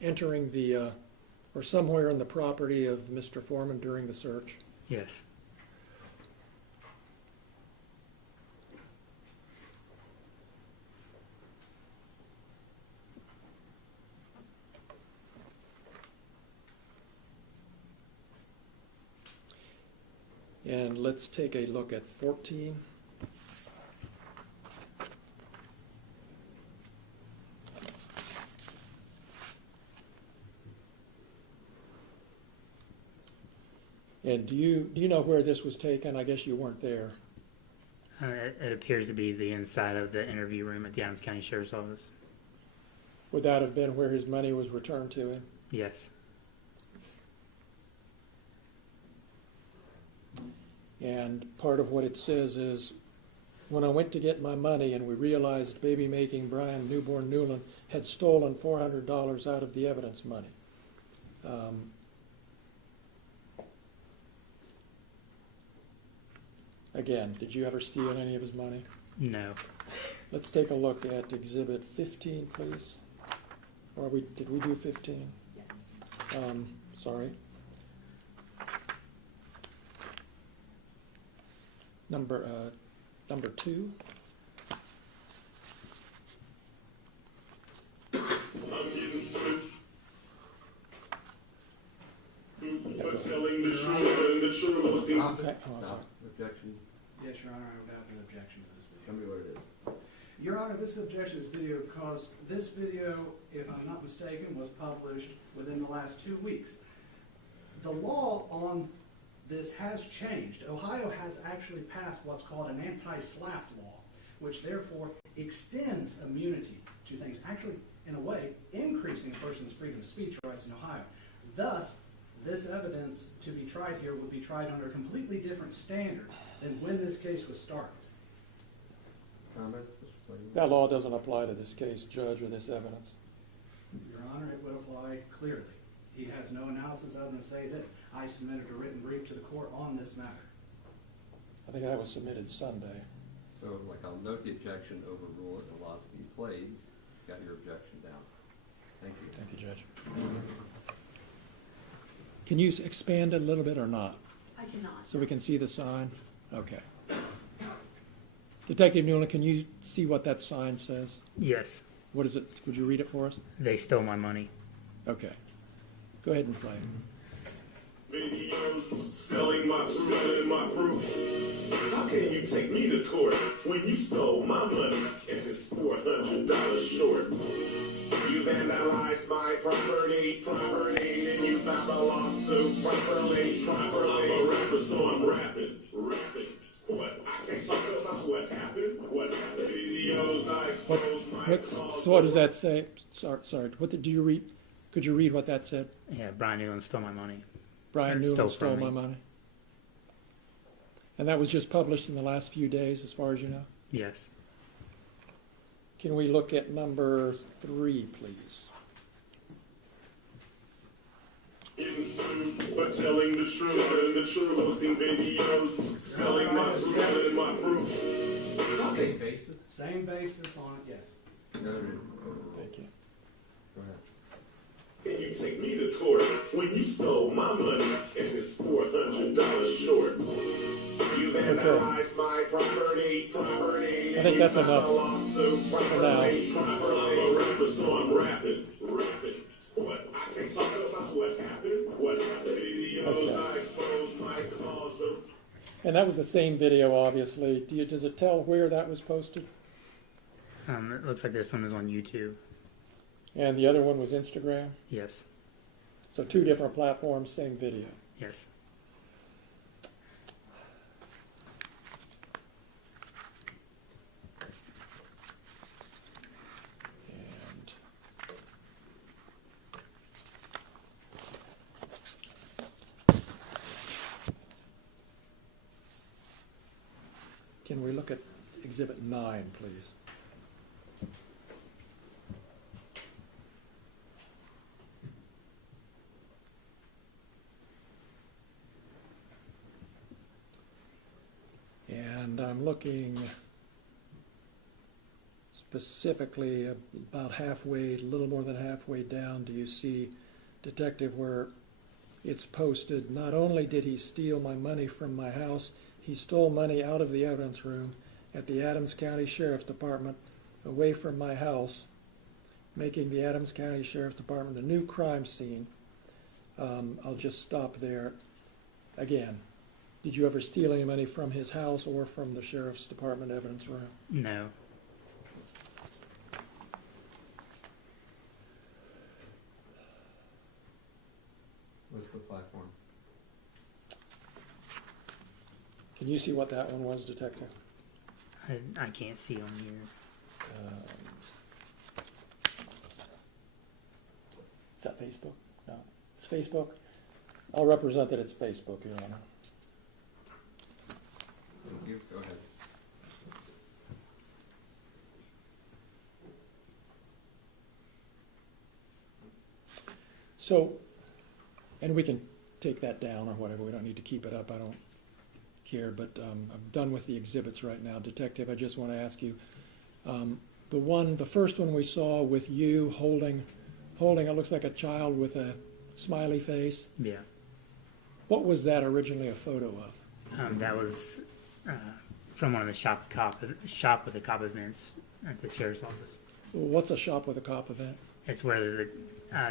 entering the or somewhere in the property of Mr. Foreman during the search? Yes. And let's take a look at 14. And do you know where this was taken? I guess you weren't there. It appears to be the inside of the interview room at the Adams County Sheriff's Office. Would that have been where his money was returned to him? Yes. And part of what it says is, when I went to get my money and we realized baby-making Brian Newborn Newland had stolen $400 out of the evidence money. Again, did you ever steal any of his money? No. Let's take a look at Exhibit 15, please. Or did we do 15? Yes. Sorry. Number 2. But telling the truth and the truth. Stop Okay, it. oh, I'm Stop. sorry. Objection. Yes, Your Honor, I would have an objection to this Tell video. me what it is. Your Honor, this objection is video because this video, if I'm not mistaken, was published within the last 2 weeks. The law on this has changed. Ohio has actually passed what's called an anti-SLAPP law, which therefore extends immunity to things, actually, in a way, increasing a person's freedom of speech rights in Ohio. Thus, this evidence to be tried here would be tried under a completely different standard than when this case was started. Comments, Mr. Clayton? That law doesn't apply to this case, Judge, or this evidence. Your Honor, it would apply clearly. He has no analysis other than say that I submitted a written brief to the court on this matter. I think that was submitted Sunday. So, like, I'll note the objection, overrule it, and allow it to be played. Got your objection down. Thank you. Thank you, Judge. Can you expand it a little bit or not? I cannot. So we can see the sign? Okay. Detective Newland, can you see what that sign says? Yes, What is it? Would you read it for us? they stole my money. Okay. Go ahead and play. Videos selling my truth and my proof. How can you take me to court when you stole my money and it's $400 short? You vandalized my property, and you filed a lawsuit properly. I'm a rapper, so I'm rapping. What? I can't talk about what happened. Videos I expose my cause. So what does that say? Sorry. What did you read? Could you read what that said? Yeah, Brian Newland stole my money. Brian Or Newland stole stole from my me. money. And that was just published in the last few days, as far as you know? Yes. Can we look at number 3, please? But telling the truth and the truth, posting videos, selling my truth and my proof. Okay, basis? Same basis on it, yes. Noted. Thank you. Go ahead. Can you take me to court when you stole my money and it's $400 short? You vandalized my property, I think that's enough a lawsuit for now. properly. I'm a rapper, so I'm rapping. What? I can't talk about what happened. Videos Okay. I expose my causes. And that was the same video, obviously. Does it tell where that was posted? It looks like this one is on YouTube. And the other one was Instagram? Yes. So 2 different platforms, same video. Yes. And can we look at Exhibit 9, please? And I'm looking specifically about halfway, a little more than halfway down. Do you see, Detective, where it's posted, not only did he steal my money from my house, he stole money out of the evidence room at the Adams County Sheriff's Department away from my house, making the Adams County Sheriff's Department the new crime scene. I'll just stop there. Again, did you ever steal any money from his house or from the Sheriff's Department evidence room? No. What's the platform? Can you see what that one was, Detective? I can't see on here. Is that Facebook? No. It's Facebook? I'll represent that it's Facebook, Your Honor. Thank you. Go ahead. So, and we can take that down or whatever. We don't need to keep it up. I don't care. But I'm done with the exhibits right now. Detective, I just want to ask you, The first one we saw with you holding, it looks like a child with a smiley face. Yeah. What was that originally a photo of? That was from one of the shop with the cop events at the sheriff's office. What's a shop with a cop event? It's where the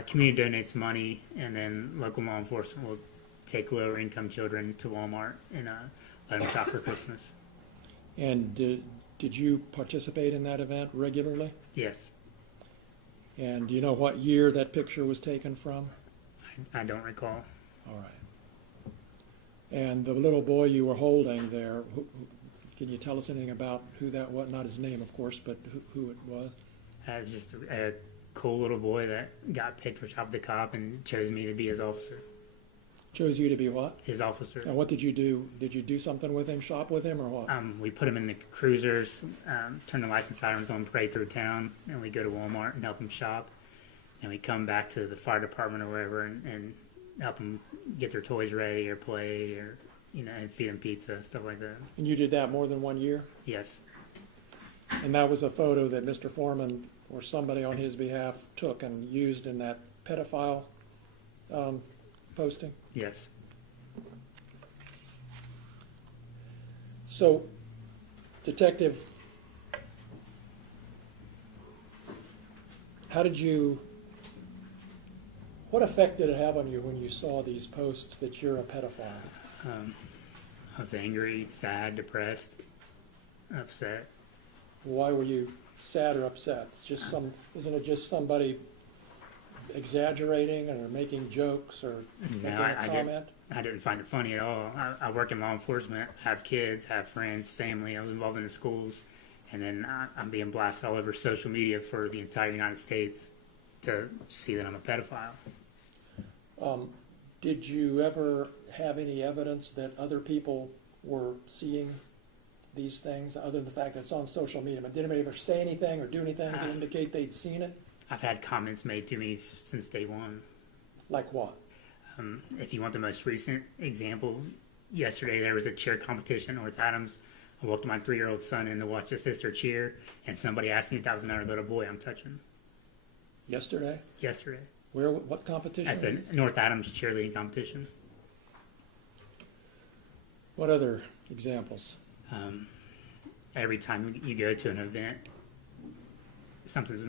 community donates money, and then local law enforcement will take lower income children to Walmart and let them shop for Christmas. And did you participate in that event regularly? Yes. And do you know what year that picture was taken from? I don't recall. All right. And the little boy you were holding there, can you tell us anything about who that was? Not his name, of course, but who it was? It was just a cool little boy that got picked for Shop the Cop and chose me to be his officer. Chose you to be what? His officer. And what did you do? Did you do something with him, shop with him, or what? We put him in the cruisers, turn the lights and sirens on, parade through town, and we go to Walmart and help him shop. And we come back to the fire department or wherever and help them get their toys ready or play or, and feed them pizza, stuff like that. And you did that more than 1 year? Yes. And that was a photo that Mr. Foreman or somebody on his behalf took and used in that pedophile posting? Yes. So, Detective, what effect did it have on you when you saw these posts that you're a pedophile? I was angry, sad, depressed, upset. Why were you sad or upset? Isn't it just somebody exaggerating or making jokes or making a comment? I didn't find it funny at all. I work in law enforcement, have kids, have friends, family. I was involved in the schools. And then I'm being blasted all over social media for the entire United States to see that I'm a pedophile. Did you ever have any evidence that other people were seeing these things, other than the fact that it's on social media? But did anybody ever say anything or do anything to indicate they'd seen it? I've had comments made to me since day one. Like what? If you want the most recent example, yesterday there was a cheer competition in North Adams. I walked my 3-year-old son in to watch his sister cheer, and somebody asked me if that was another little boy I'm touching. Yesterday? Yesterday. Where? What competition? At the North Adams cheerleading competition. What other examples? Every time you go to an event,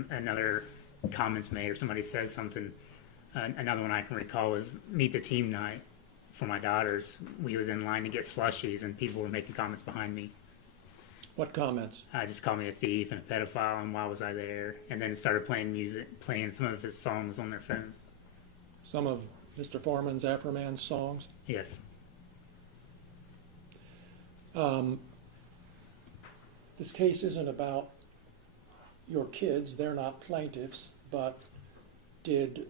another comment's made or somebody says something. Another one I can recall was meet the team night for my daughters. We was in line to get slushies and people were making comments behind me. What comments? Just called me a thief and a pedophile and why was I there? And then started playing music, playing some of his songs on their phones. Some of Mr. Foreman's Afroman songs? Yes. This case isn't about your kids. They're not plaintiffs, but did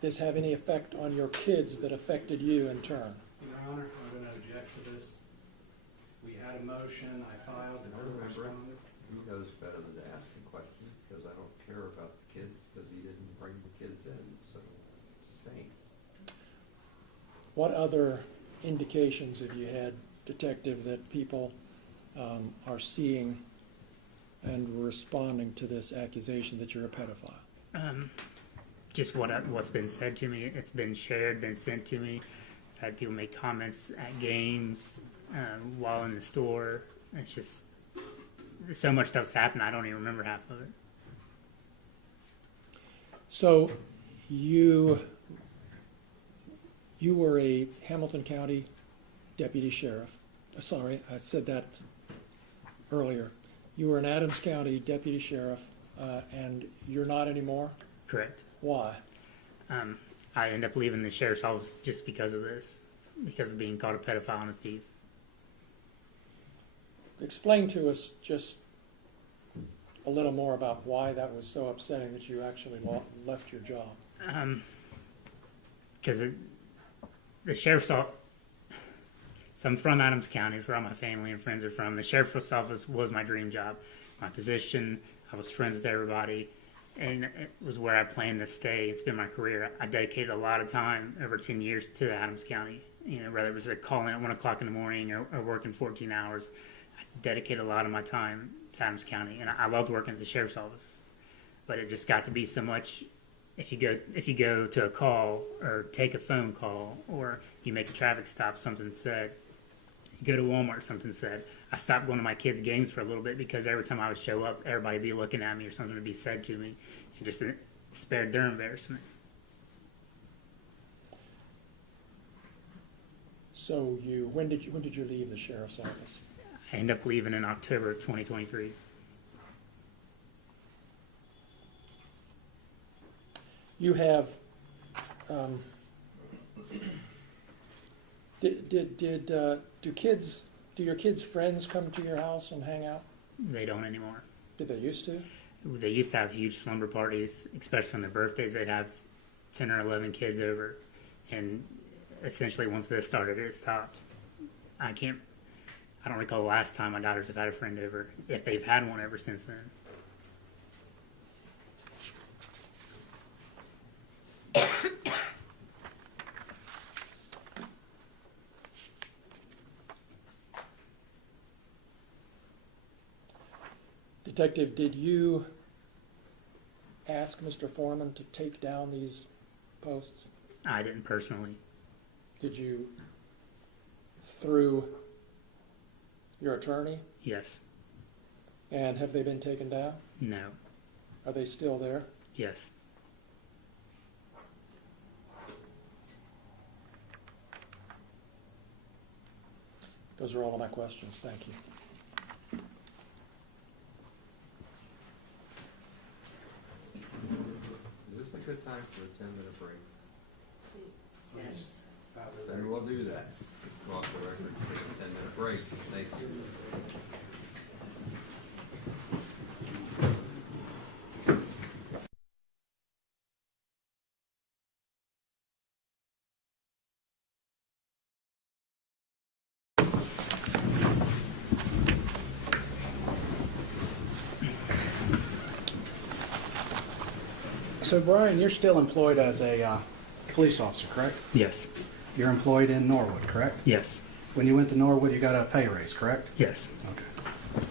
this have any effect on your kids that affected you in turn? Your Honor, I'm going to object to this. We had a motion, I filed, the court responded. He knows better than to ask a question because I don't care about the kids because he didn't bring the kids in, so sustained. What other indications have you had, Detective, that people are seeing and responding to this accusation that you're a pedophile? Just what's been said to me. It's been shared, been sent to me. I've had people make comments at games, while in the store. It's just so much stuff's happened. I don't even remember half of it. So you were a Hamilton County deputy sheriff. Sorry, I said that earlier. You were an Adams County deputy sheriff, and you're not anymore? Correct. Why? I ended up leaving the sheriff's office just because of this, because of being called a pedophile and a thief. Explain to us just a little more about why that was so upsetting that you actually left your job. Because the sheriff's office, so I'm from Adams County, is where all my family and friends are from. The sheriff's office was my dream job, my position. I was friends with everybody, and it was where I planned to stay. It's been my career. I dedicated a lot of time, over 10 years, to Adams County. Whether it was calling at 1 o'clock in the morning or working 14 hours. I dedicate a lot of my time to Adams County, and I loved working at the sheriff's office. But it just got to be so much. If you go to a call or take a phone call or you make a traffic stop, something said. You go to Walmart, something said. I stopped going to my kids' games for a little bit because every time I would show up, everybody would be looking at me or something would be said to me. It just spared their embarrassment. So when did you leave the sheriff's office? I ended up leaving in October 2023. You have, do your kids' friends come to your house and hang out? They don't anymore. Did they used to? They used to have huge slumber parties, especially on their birthdays. They'd have 10 or 11 kids over, and essentially once this started, it stopped. I don't recall the last time my daughters have had a friend over, if they've had one ever since then. Detective, did you ask Mr. Foreman to take down these posts? I didn't personally. Did you, through your attorney? Yes. And have they been taken down? No. Are they still there? Yes. Those are all of my questions. Thank you. Is this a good time for a 10-minute break? Yes. Then we'll do that. Let's go off the record, take a 10-minute break. Thank you. So, Brian, you're still employed as a police officer, correct? Yes. You're employed in Norwood, correct? Yes. When you went to Norwood, you got a pay raise, correct? Yes. Okay.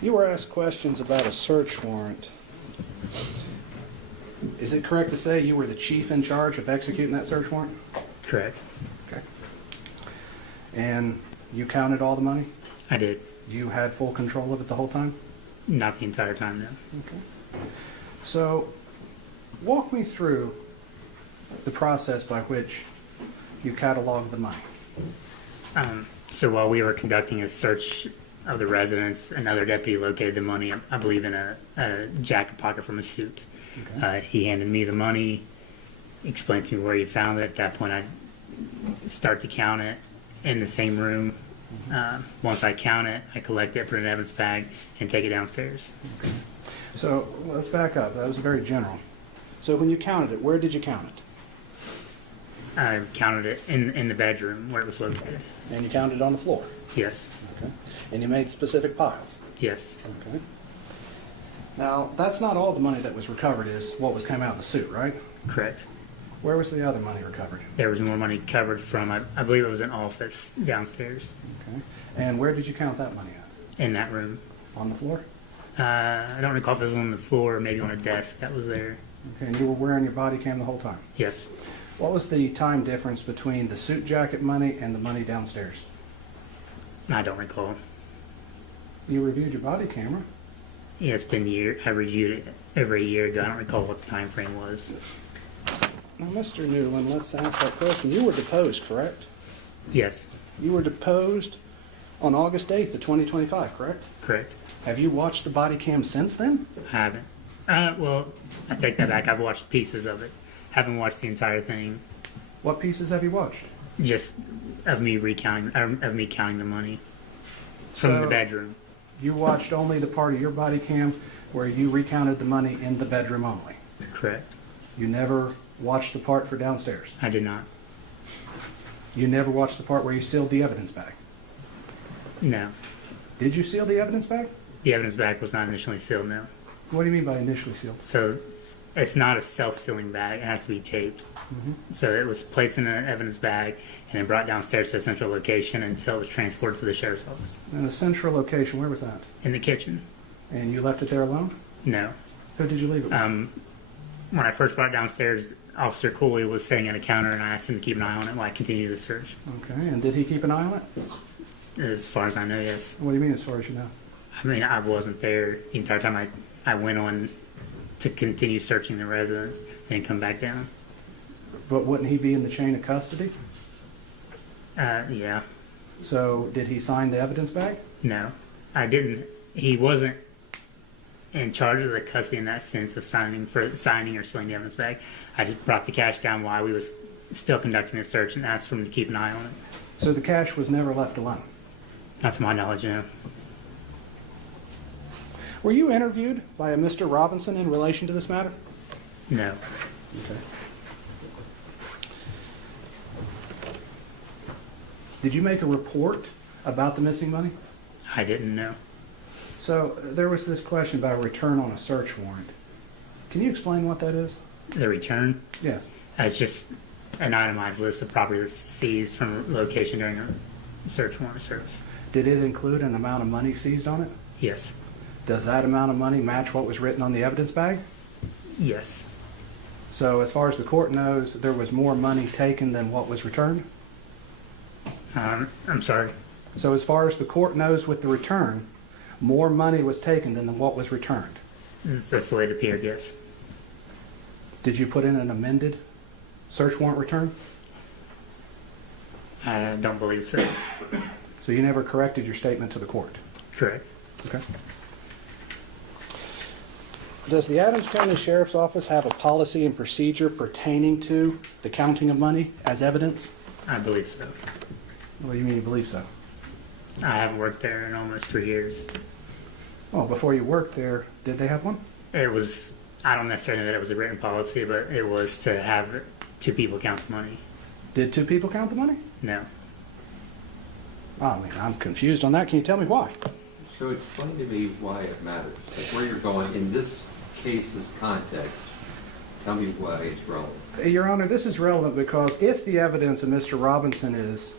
You were asked questions about a search warrant. Is it correct to say you were the chief in charge of executing that search warrant? Correct. Okay. And you counted all the money? I did. You had full control of it the whole time? Not the entire time, no. Okay. So, walk me through the process by which you cataloged the money. So while we were conducting a search of the residence, another deputy located the money, I believe, in a jacket pocket from a suit. Okay. He handed me the money, explained to me where he found it. At that point, I start to count it in the same room. Once I count it, I collect it, put it in Evan's bag, and take it downstairs. Okay. So let's back up. That was very general. So when you counted it, where did you count it? I counted it in the bedroom where it was located. And you counted it on the floor? Yes. Okay. And you made specific piles? Yes. Okay. Now, that's not all the money that was recovered is what was came out of the suit, right? Correct. Where was the other money recovered? There was more money covered from, I believe it was an office downstairs Okay. And where did you count that money at? in that room. On the floor? I don't recall if it was on the floor or maybe on a desk that was there. Okay. And you were wearing your body cam the whole time? Yes. What was the time difference between the suit jacket money and the money downstairs? I don't recall. You reviewed your body camera. Yeah, it's been year. I reviewed it over a year ago. I don't recall what the time frame was. Now, Mr. Newland, let's ask that question. You were deposed, correct? Yes. You were deposed on August 8th of 2025, correct? Correct. Have you watched the body cam since then? I haven't. Well, I take that back. I've watched pieces of it. Haven't watched the entire thing. What pieces have you watched? Just of me counting the money from So- the bedroom. You watched only the part of your body cam where you recounted the money in the bedroom only. Correct. You never watched the part for downstairs. I did not. You never watched the part where you sealed the evidence bag. No. Did you seal the evidence bag? The evidence bag was not initially sealed. No. What do you mean by initially sealed? So It's not a self-sealing bag. It has to be taped. So it was placed in an evidence bag and then brought downstairs to a central location until it was transported to the sheriff's office. And the central location, where was that? In the kitchen? And you left it there alone? No. Who did you leave it with? When I first brought it downstairs, Officer Cooley was sitting at a counter and I asked him to keep an eye on it while I continued the search. Okay, and did he keep an eye on it? As far as I know, yes. What do you mean as far as you know? I mean, I wasn't there the entire time. I went on to continue searching the residence and come back down. But wouldn't he be in the chain of custody? Yeah. So did he sign the evidence bag? No, I didn't. He wasn't in charge of the custody in that sense of signing or sealing the evidence bag. I just brought the cash down while we was still conducting the search and asked for him to keep an eye on it. So the cash was never left alone? Not to my knowledge, no. Were you interviewed by a Mr. Robinson in relation to this matter? No. Okay. Did you make a report about the missing money? I didn't know. So there was this question about a return on a search warrant. Can you explain what that is? The return? Yes. It's just an itemized list of property that's seized from a location during a search warrant service. Did it include an amount of money seized on it? Yes. Does that amount of money match what was written on the evidence bag? Yes. So as far as the court knows, there was more money taken than what was returned? I'm sorry. So as far as the court knows with the return, more money was taken than what was returned. That's the way it appeared, yes. Did you put in an amended search warrant return? I don't believe so. So you never corrected your statement to the court? Correct. Okay. Does the Adams County Sheriff's Office have a policy and procedure pertaining to the counting of money as evidence? I believe so. What do you mean you believe so? I haven't worked there in almost 3 years. Well, before you worked there, did they have one? It was, I don't necessarily know that it was a written policy, but it was to have 2 people count the money. Did 2 people count the money? No. Oh, man, I'm confused on that. Can you tell me why? So explain to me why it matters, like where you're going in this case's context. Tell me why it's relevant. Your Honor, this is relevant because if the evidence of Mr. Robinson is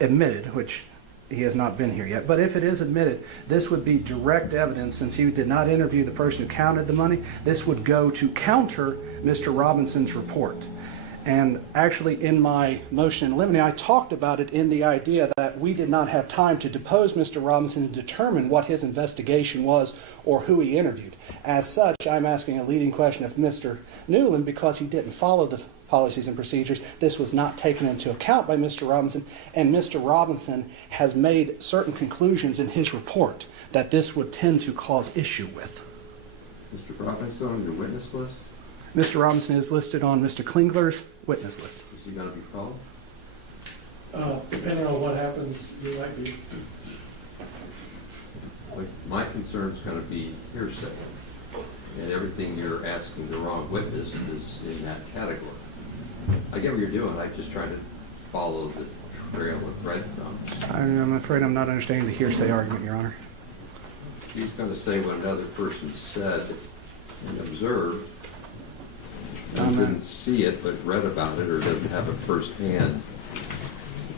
admitted, which he has not been here yet, but if it is admitted, this would be direct evidence since he did not interview the person who counted the money. This would go to counter Mr. Robinson's report. And actually in my motion in limine, I talked about it in the idea that we did not have time to depose Mr. Robinson to determine what his investigation was or who he interviewed. As such, I'm asking a leading question of Mr. Newland because he didn't follow the policies and procedures. This was not taken into account by Mr. Robinson, and Mr. Robinson has made certain conclusions in his report that this would tend to cause issue with. Mr. Robinson on your witness list? Mr. Robinson is listed on Mr. Klingler's witness list. Is he going to be called? Depending on what happens, you might be. Like, my concern is going to be hearsay, and everything you're asking the wrong witness is in that category. I get what you're doing. I'm just trying to follow the trail of breadcrumbs. I'm afraid I'm not understanding the hearsay argument, Your Honor. He's going to say what another person said and observed, and didn't see it but read about it or doesn't have it firsthand.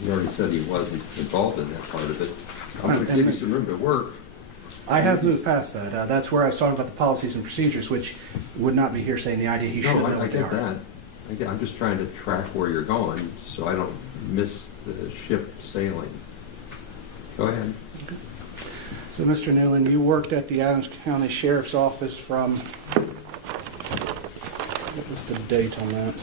He already said he wasn't involved in that part of it. I'm going to give you some room to work. I have moved past that. That's where I was talking about the policies and procedures, which would not be hearsay in the idea he should know No, I what they get are. that. I'm just trying to track where you're going so I don't miss the ship sailing. Go ahead. So, Mr. Newland, you worked at the Adams County Sheriff's Office from, what was the date on that?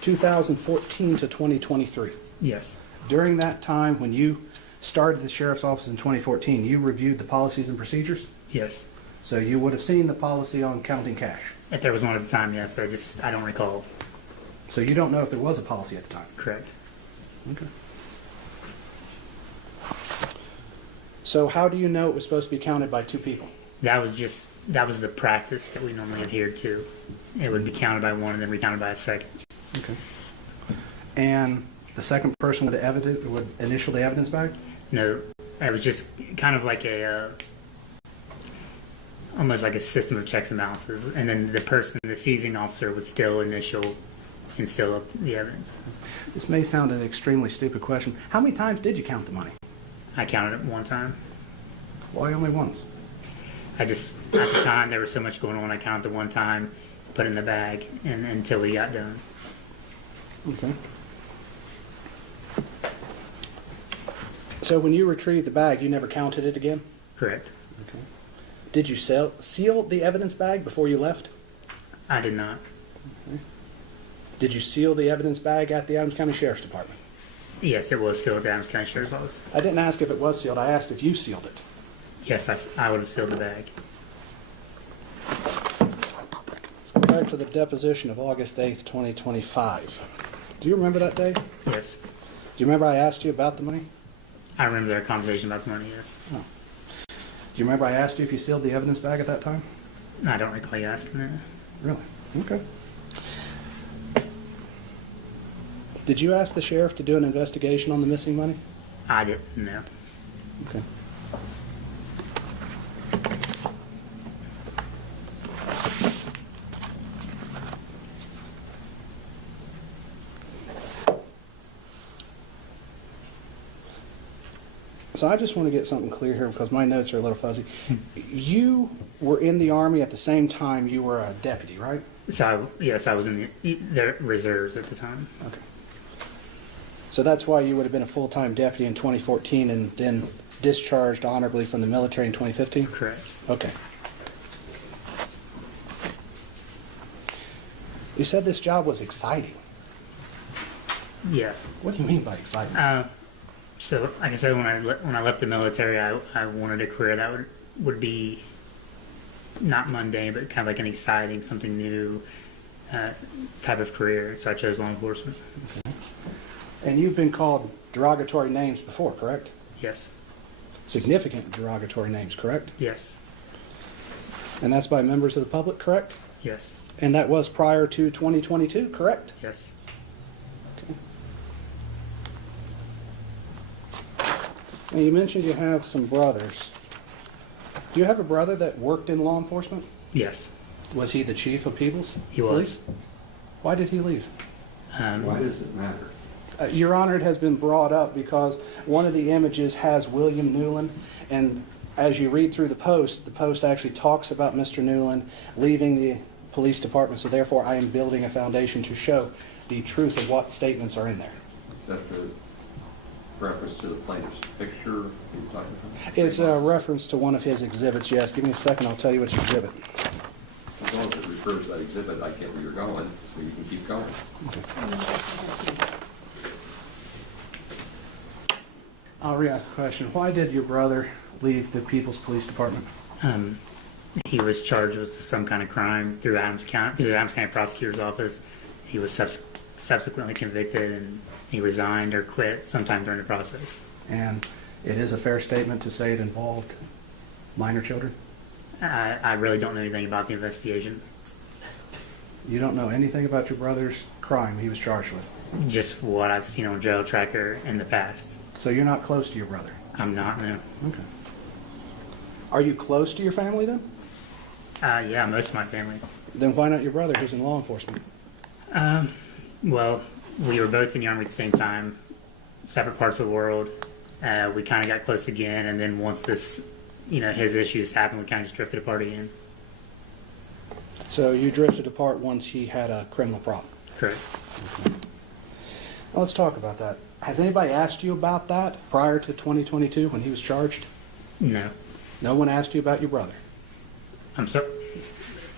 2014 to 2023. Yes. During that time, when you started the Sheriff's Office in 2014, you reviewed the policies and procedures? Yes. So you would have seen the policy on counting cash? If there was one at the time, yes. I don't recall. So you don't know if there was a policy at the time? Correct. Okay. So how do you know it was supposed to be counted by 2 people? That was the practice that we normally adhered to. It would be counted by one and then recounted by a second. Okay. And the second person would initial the evidence bag? No, it was just kind of like almost like a system of checks and balances, and then the seizing officer would still initial and seal up the evidence. This may sound an extremely stupid question. How many times did you count the money? I counted it one time. Why only once? I just, at the time, there was so much going on, I counted the one time, put it in the bag, and until we got done. Okay. So when you retrieved the bag, you never counted it again? Correct. Okay. Did you seal the evidence bag before you left? I did not. Did you seal the evidence bag at the Adams County Sheriff's Department? Yes, it was sealed at the Adams County Sheriff's Office. I didn't ask if it was sealed. I asked if you sealed it. Yes, I would have sealed the bag. Let's go back to the deposition of August 8th, 2025. Do you remember that day? Do Yes. you remember I asked you about the money? I remember their conversation about the money, yes. Oh. Do you remember I asked you if you sealed the evidence bag at that time? I don't recall you asking that. Really? Okay. Did you ask the sheriff to do an investigation on the missing money? I didn't know. Okay. So I just want to get something clear here because my notes are a little fuzzy. You were in the Army at the same time you were a deputy, right? So, yes, I was in the reserves at the time. Okay. So that's why you would have been a full-time deputy in 2014 and then discharged honorably from the military in 2015? Correct. Okay. You said this job was exciting. Yeah. What do you mean by exciting? So, like I said, when I left the military, I wanted a career that would be not mundane, but kind of like an exciting, something new type of career. So I chose law enforcement. Okay. And you've been called derogatory names before, correct? Yes. Significant derogatory names, correct? Yes. And that's by members of the public, correct? Yes. And that was prior to 2022, correct? Yes. Now, you mentioned you have some brothers. Do you have a brother that worked in law enforcement? Yes. Was he the chief of Peoples? He was. Police? Why did he leave? Why does it matter? Your Honor, it has been brought up because one of the images has William Newland, and as you read through the post actually talks about Mr. Newland leaving the police department, so therefore I am building a foundation to show the truth of what statements are in there. Is that the reference to the plaintiff's picture you're talking about? It's a reference to one of his exhibits, yes. Give me a second, I'll tell you which exhibit. As long as it refers to that exhibit, I get where you're going, so you can keep going. I'll re-ask the question. Why did your brother leave the People's Police Department? He was charged with some kind of crime through the Adams County Prosecutor's Office. He was subsequently convicted, and he resigned or quit sometime during the process. And it is a fair statement to say it involved minor children? I really don't know anything about the investigation. You don't know anything about your brother's crime he was charged with? Just what I've seen on Jail Tracker in the past. So you're not close to your brother? I'm not, no. Okay. Are you close to your family then? Yeah, most of my family. Then why not your brother who's in law enforcement? Well, we were both in the Army at the same time, separate parts of the world. We kind of got close again, and then once this, his issues happened, we kind of just drifted apart again. So you drifted apart once he had a criminal problem? Correct. Okay. Now let's talk about that. Has anybody asked you about that prior to 2022 when he was charged? No. No one asked you about your brother? I'm sorry.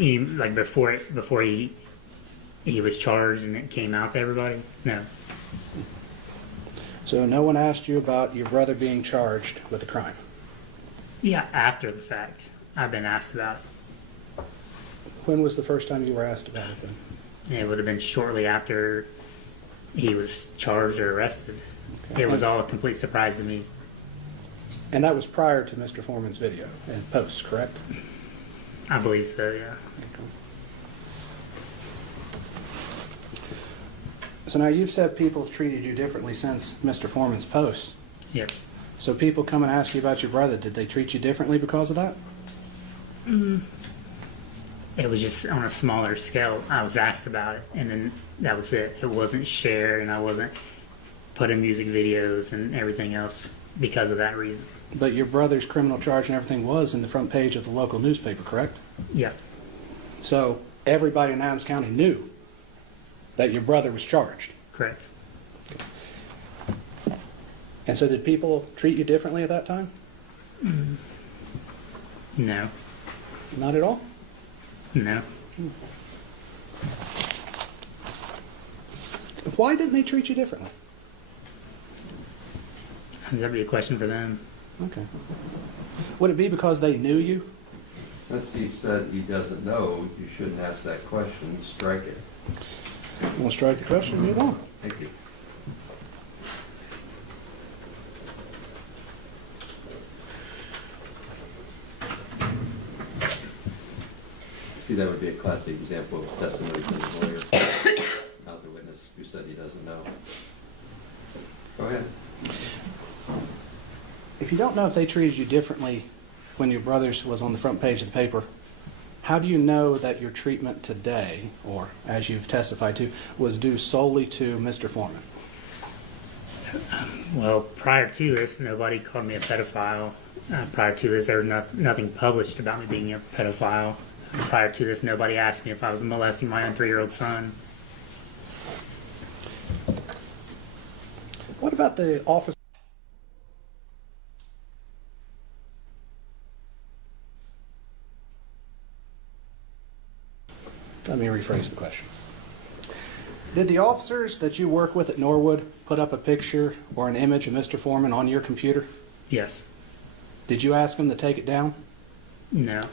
Like before he was charged and it came out to everybody? No. So no one asked you about your brother being charged with a crime? Yeah, after the fact. I've been asked about it. When was the first time you were asked about it then? It would have been shortly after he was charged or arrested. Okay. It was all a complete surprise to me. And that was prior to Mr. Foreman's video and post, correct? I believe so, yeah. Okay. So now you've said people have treated you differently since Mr. Foreman's post. Yes. So people come and ask you about your brother. Did they treat you differently because of that? It was just on a smaller scale. I was asked about it, and then that was it. It wasn't shared, and I wasn't put in music videos and everything else because of that reason. But your brother's criminal charge and everything was in the front page of the local newspaper, correct? Yeah, So everybody in Adams County knew that your brother was charged. correct. And so did people treat you differently at that time? No, Not at all? no. Why didn't they treat you differently? That'd be a question for them. Okay. Would it be because they knew you? Since he said he doesn't know, you shouldn't ask that question, strike it. You want to strike the question? Move on. Thank you. See, that would be a classic example of testimony from the lawyer, not the witness who said he doesn't know. Go ahead. If you don't know if they treated you differently when your brother's was on the front page of the paper, how do you know that your treatment today, or as you've testified to, was due solely to Mr. Foreman? Well, prior to this, nobody called me a pedophile. Prior to this, there was nothing published about me being a pedophile. Prior to this, nobody asked me if I was molesting my own 3-year-old son. What about the office? Let me rephrase the question. Did the officers that you work with at Norwood put up a picture or an image of Mr. Foreman on your computer? Yes. Did you ask them to take it down? No.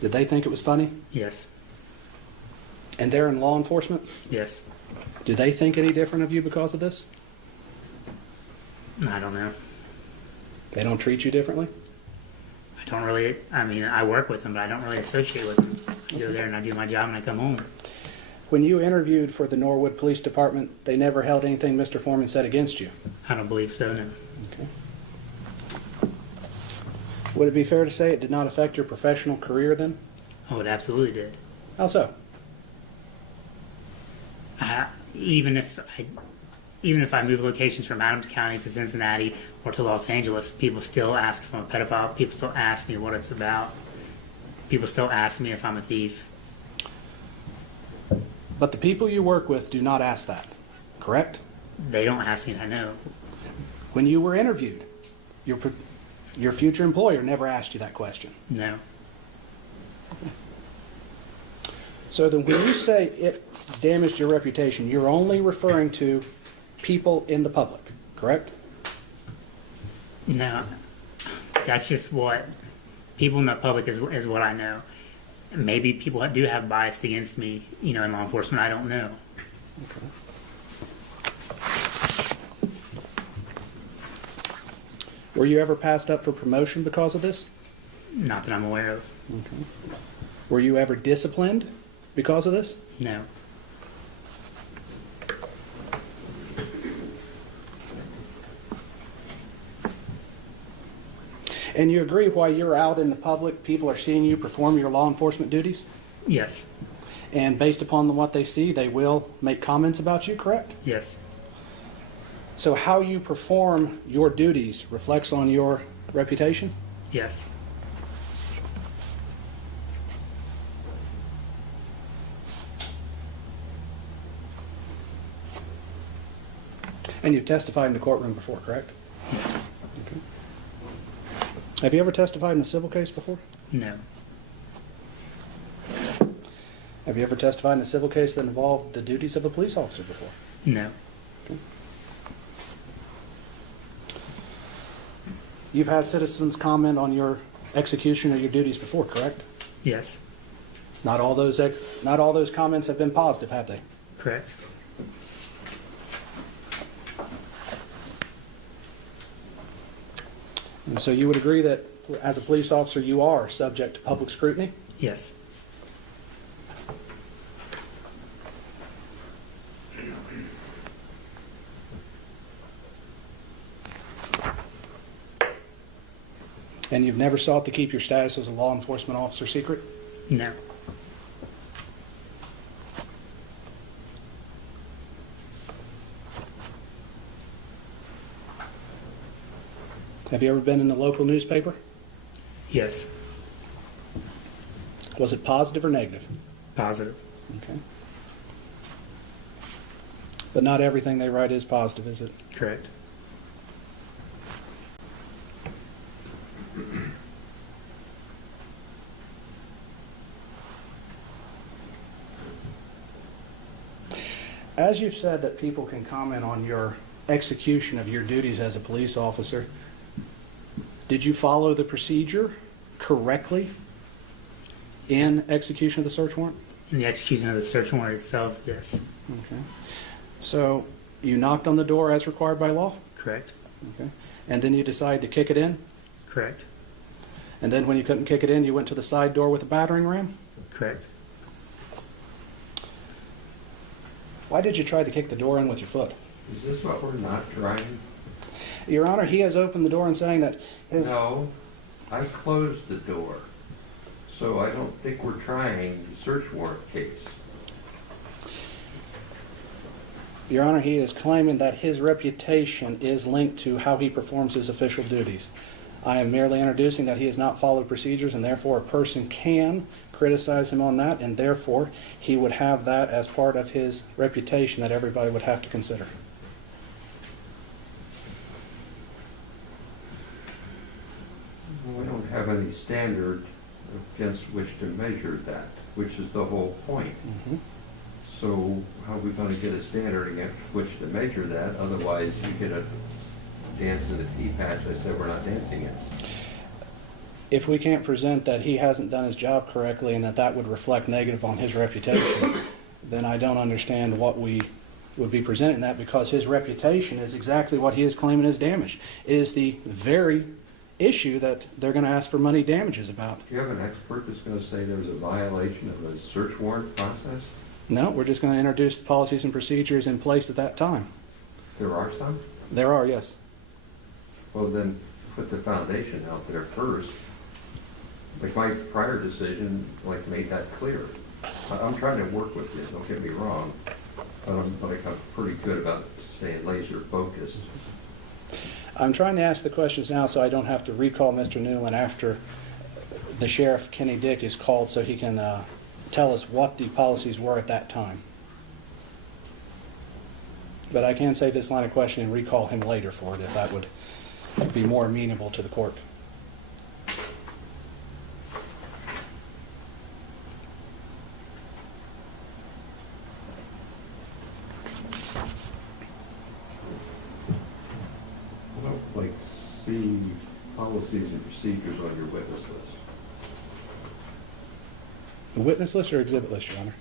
Did they think it was funny? Yes. And they're in law enforcement? Yes. Do they think any different of you because of this? I don't know. They don't treat you differently? I don't really, I mean, I work with them, but I don't really associate with them. I go there and I do my job and I come home. When you interviewed for the Norwood Police Department, they never held anything Mr. Foreman said against you? I don't believe so, no. Okay. Would it be fair to say it did not affect your professional career then? Oh, it absolutely did. How so? Even if I move locations from Adams County to Cincinnati or to Los Angeles, people still ask if I'm a pedophile. People still ask me what it's about. People still ask me if I'm a thief. But the people you work with do not ask that, correct? They don't ask me, I know. When you were interviewed, your future employer never asked you that question. No. So then when you say it damaged your reputation, you're only referring to people in the public, correct? No. That's just what people in the public is what I know. Maybe people do have bias against me, in law enforcement. I don't know. Okay. Were you ever passed up for promotion because of this? Not that I'm aware of. Okay. Were you ever disciplined because of this? No. And you agree while you're out in the public, people are seeing you perform your law enforcement duties? Yes. And based upon what they see, they will make comments about you, correct? Yes. So how you perform your duties reflects on your reputation? Yes. And you've testified in the courtroom before, correct? Yes. Okay. Have you ever testified in a civil case before? No. Have you ever testified in a civil case that involved the duties of a police officer before? No. Okay. You've had citizens comment on your execution of your duties before, correct? Yes. Not all those comments have been positive, have they? Correct. And so you would agree that as a police officer, you are subject to public scrutiny? Yes. And you've never sought to keep your status as a law enforcement officer secret? No. Have you ever been in a local newspaper? Yes. Was it positive or negative? Positive. Okay. But not everything they write is positive, is it? Correct. As you've said that people can comment on your execution of your duties as a police officer, did you follow the procedure correctly in execution of the search warrant? In the execution of the search warrant itself, yes. Okay. So you knocked on the door as required by law? Correct. Okay. And then you decided to kick it in? Correct. And then when you couldn't kick it in, you went to the side door with a battering ram? Correct. Why did you try to kick the door in with your foot? Is this what we're not trying? Your Honor, he has opened the door and saying that his... No, I closed the door. So I don't think we're trying the search warrant case. Your Honor, he is claiming that his reputation is linked to how he performs his official duties. I am merely introducing that he has not followed procedures, and therefore a person can criticize him on that, and therefore he would have that as part of his reputation that everybody would have to consider. We don't have any standard against which to measure that, which is the whole point. Mm-hmm. So how are we going to get a standard against which to measure that? Otherwise, you get a dance in the tea patch. I said we're not dancing it. If we can't present that he hasn't done his job correctly and that that would reflect negative on his reputation, then I don't understand what we would be presenting that, because his reputation is exactly what he is claiming is damaged. It is the very issue that they're going to ask for money damages about. Do you have an expert that's going to say there was a violation of the search warrant process? No, we're just going to introduce the policies and procedures in place at that time. There are some? There are, yes. Well, then put the foundation out there first. Like my prior decision, made that clear. I'm trying to work with you, don't get me wrong, but I'm pretty good about staying laser focused. I'm trying to ask the questions now so I don't have to recall Mr. Newland after the Sheriff Kenny Dick is called, so he can tell us what the policies were at that time. But I can save this line of questioning and recall him later for it if that would be more amenable to the court. I don't see policies and procedures on your witness list. A witness list or exhibit list, Your Honor?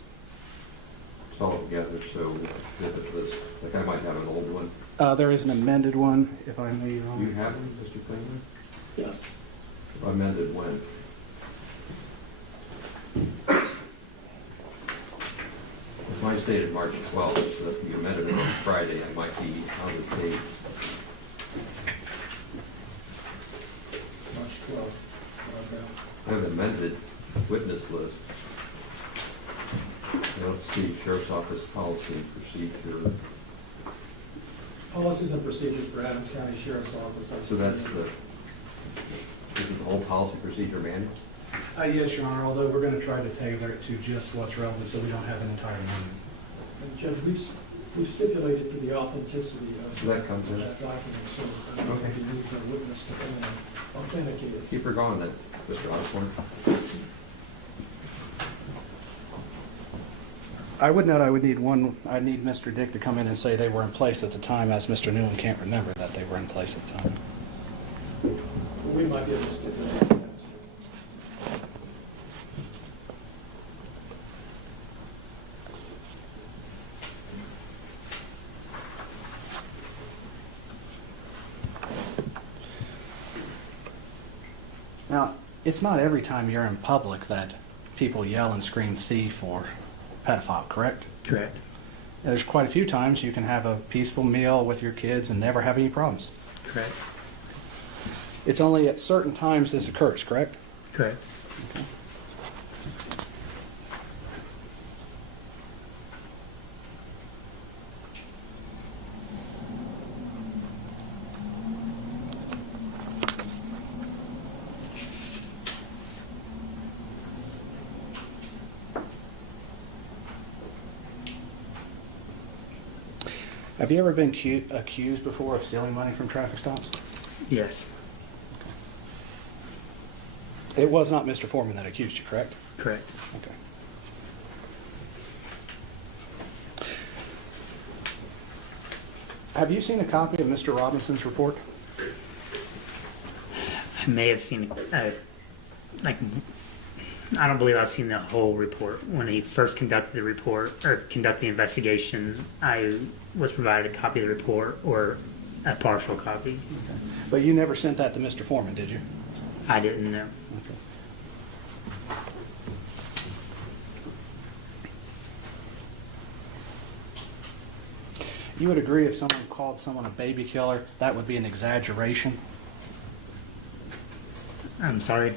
It's all together, so exhibit list, I might have an old one. There is an amended one, if I may, Your Honor. You have them, Mr. Klingler? Yes. Amended when? Mine dated March 12th, so if you amended it on Friday, I might be out of date. March 12th. I have an amended witness list. I don't see Sheriff's Office policy and procedure. Policies and procedures for Adams County Sheriff's Office. So that's isn't the whole policy procedure manual? Yes, Your Honor, although we're going to try to tailor it to just what's relevant so we don't have an entire manual. And Judge, we stipulated to the authenticity of So that comes in. that document, so I don't think you need a witness to come in and authenticate it. Keep her going then, Mr. Osborne. I would note I would need I'd need Mr. Dick to come in and say they were in place at the time, as Mr. Newland can't remember that they were in place at the time. We might be able to stipulate that. Now, it's not every time you're in public that people yell and scream thief or pedophile, correct? Correct. There's quite a few times you can have a peaceful meal with your kids and never have any problems. Correct. It's only at certain times this occurs, correct? Correct. Have you ever been accused before of stealing money from traffic stops? Yes. It was not Mr. Foreman that accused you, correct? Correct. Okay. Have you seen a copy of Mr. Robinson's report? I may have seen, like, I don't believe I've seen the whole report. When he first conducted the report, or conducted the investigation, I was provided a copy of the report, or a partial copy. But you never sent that to Mr. Foreman, did you? I didn't know. Okay. You would agree if someone called someone a baby killer, that would be an exaggeration? I'm sorry.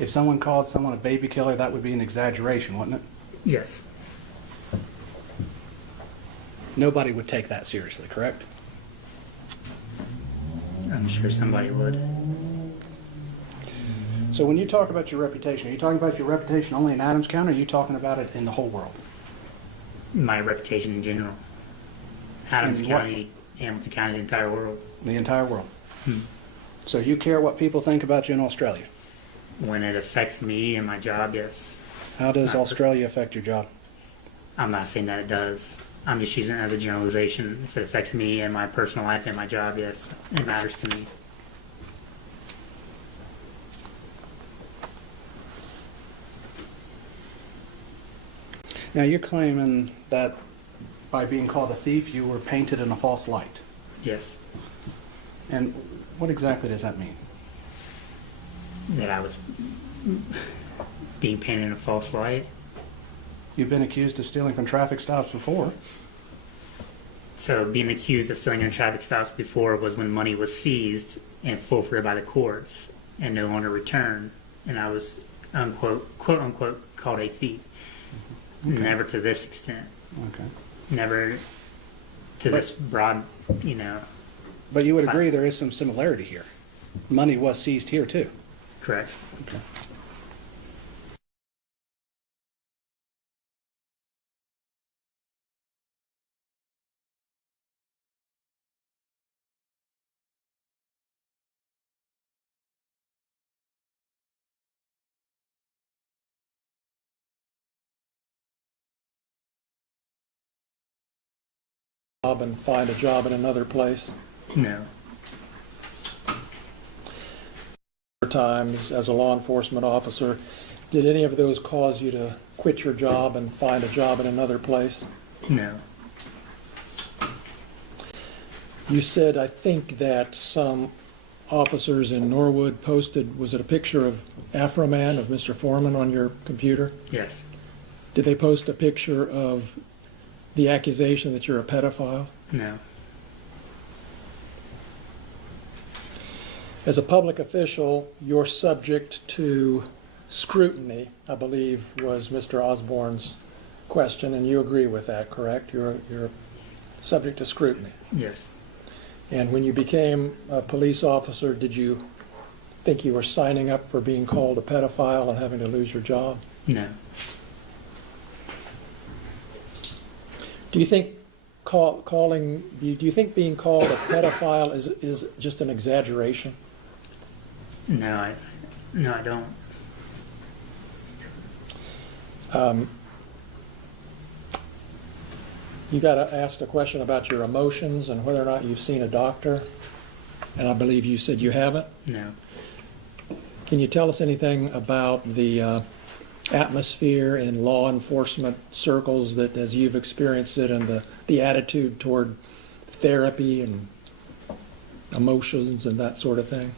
If someone called someone a baby killer, that would be an exaggeration, wouldn't it? Yes. Nobody would take that seriously, correct? I'm sure somebody would. So when you talk about your reputation, are you talking about your reputation only in Adams County, or are you talking about it in the whole world? My reputation in general. Adams And what- County, Hamilton County, the entire world. The entire world. So you care what people think about you in Australia? When it affects me and my job, yes. How does Australia affect your job? I'm not saying that it does. I'm just using it as a generalization. If it affects me and my personal life and my job, yes, it matters to me. Now you're claiming that by being called a thief, you were painted in a false light. Yes. And what exactly does that mean? That I was being painted in a false light. You've been accused of stealing from traffic stops before. So being accused of stealing in traffic stops before was when money was seized and forfeited by the courts and no longer returned, and I was quote unquote called a thief. Okay. Never to this extent. Okay. Never to this broad, you know. But you would agree there is some similarity here. Money was seized here too. Correct. Okay. Job and find a job in another place. No. Times as a law enforcement officer, did any of those cause you to quit your job and find a job in another place? No. You said, I think, that some officers in Norwood posted, was it a picture of Afroman, of Mr. Foreman, on your computer? Yes. Did they post a picture of the accusation that you're a pedophile? No. As a public official, you're subject to scrutiny, I believe was Mr. Osborne's question, and you agree with that, correct? You're subject to scrutiny. Yes. And when you became a police officer, did you think you were signing up for being called a pedophile and having to lose your job? No. Do you think do you think being called a pedophile is just an exaggeration? No, I don't. You got asked a question about your emotions and whether or not you've seen a doctor, and I believe you said you haven't. No. Can you tell us anything about the atmosphere in law enforcement circles, that as you've experienced it, and the attitude toward therapy and emotions and that sort of thing?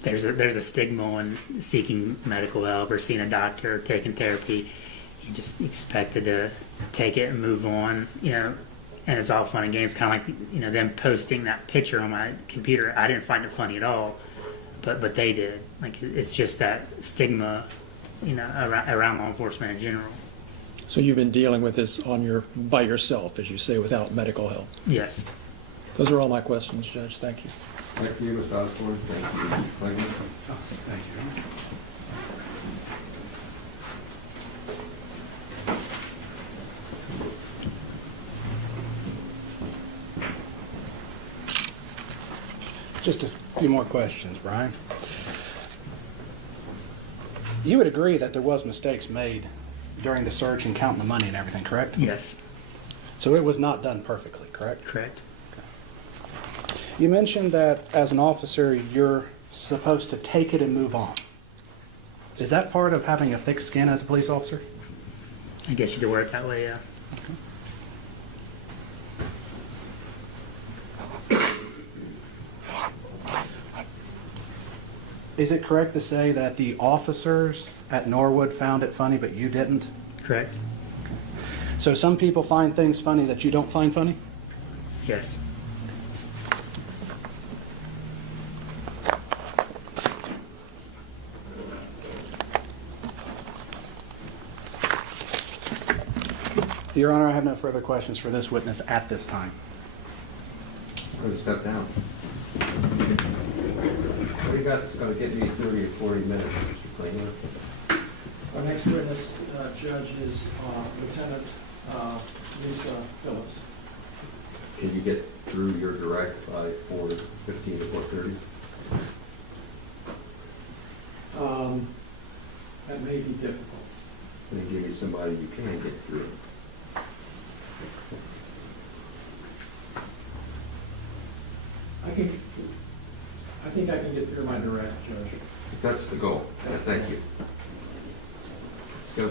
There's a stigma on seeking medical help or seeing a doctor or taking therapy. You just expected to take it and move on, you know, and it's all fun and games, kind of like, you know, them posting that picture on my computer. I didn't find it funny at all. but they did. Like it's just that stigma, around law enforcement in general. So you've been dealing with this by yourself, as you say, without medical help. Yes. Those are all my questions, Judge. Thank you. Thank you, Mr. Osborne. Thank you, Mr. Klingler. Thank you. Just a few more questions, Brian. You would agree that there was mistakes made during the search and counting the money and everything, correct? Yes. So it was not done perfectly, correct? Correct. You mentioned that as an officer, you're supposed to take it and move on. Is that part of having a thick skin as a police officer? I guess you could word it that way. Yeah. Is it correct to say that the officers at Norwood found it funny, but you didn't? Correct. So some people find things funny that you don't find funny? Yes. Your Honor, I have no further questions for this witness at this time. I'm going to step down. What do you got that's going to get me 30 or 40 minutes, Mr. Klingler? Our next witness, Judge, is Lieutenant Lisa Phillips. Can you get through your direct by 4:15 to 4:30? That may be difficult. Let me give you somebody you can get through. I think I can get through my direct, Judge. That's the goal. Thank you. Let's go.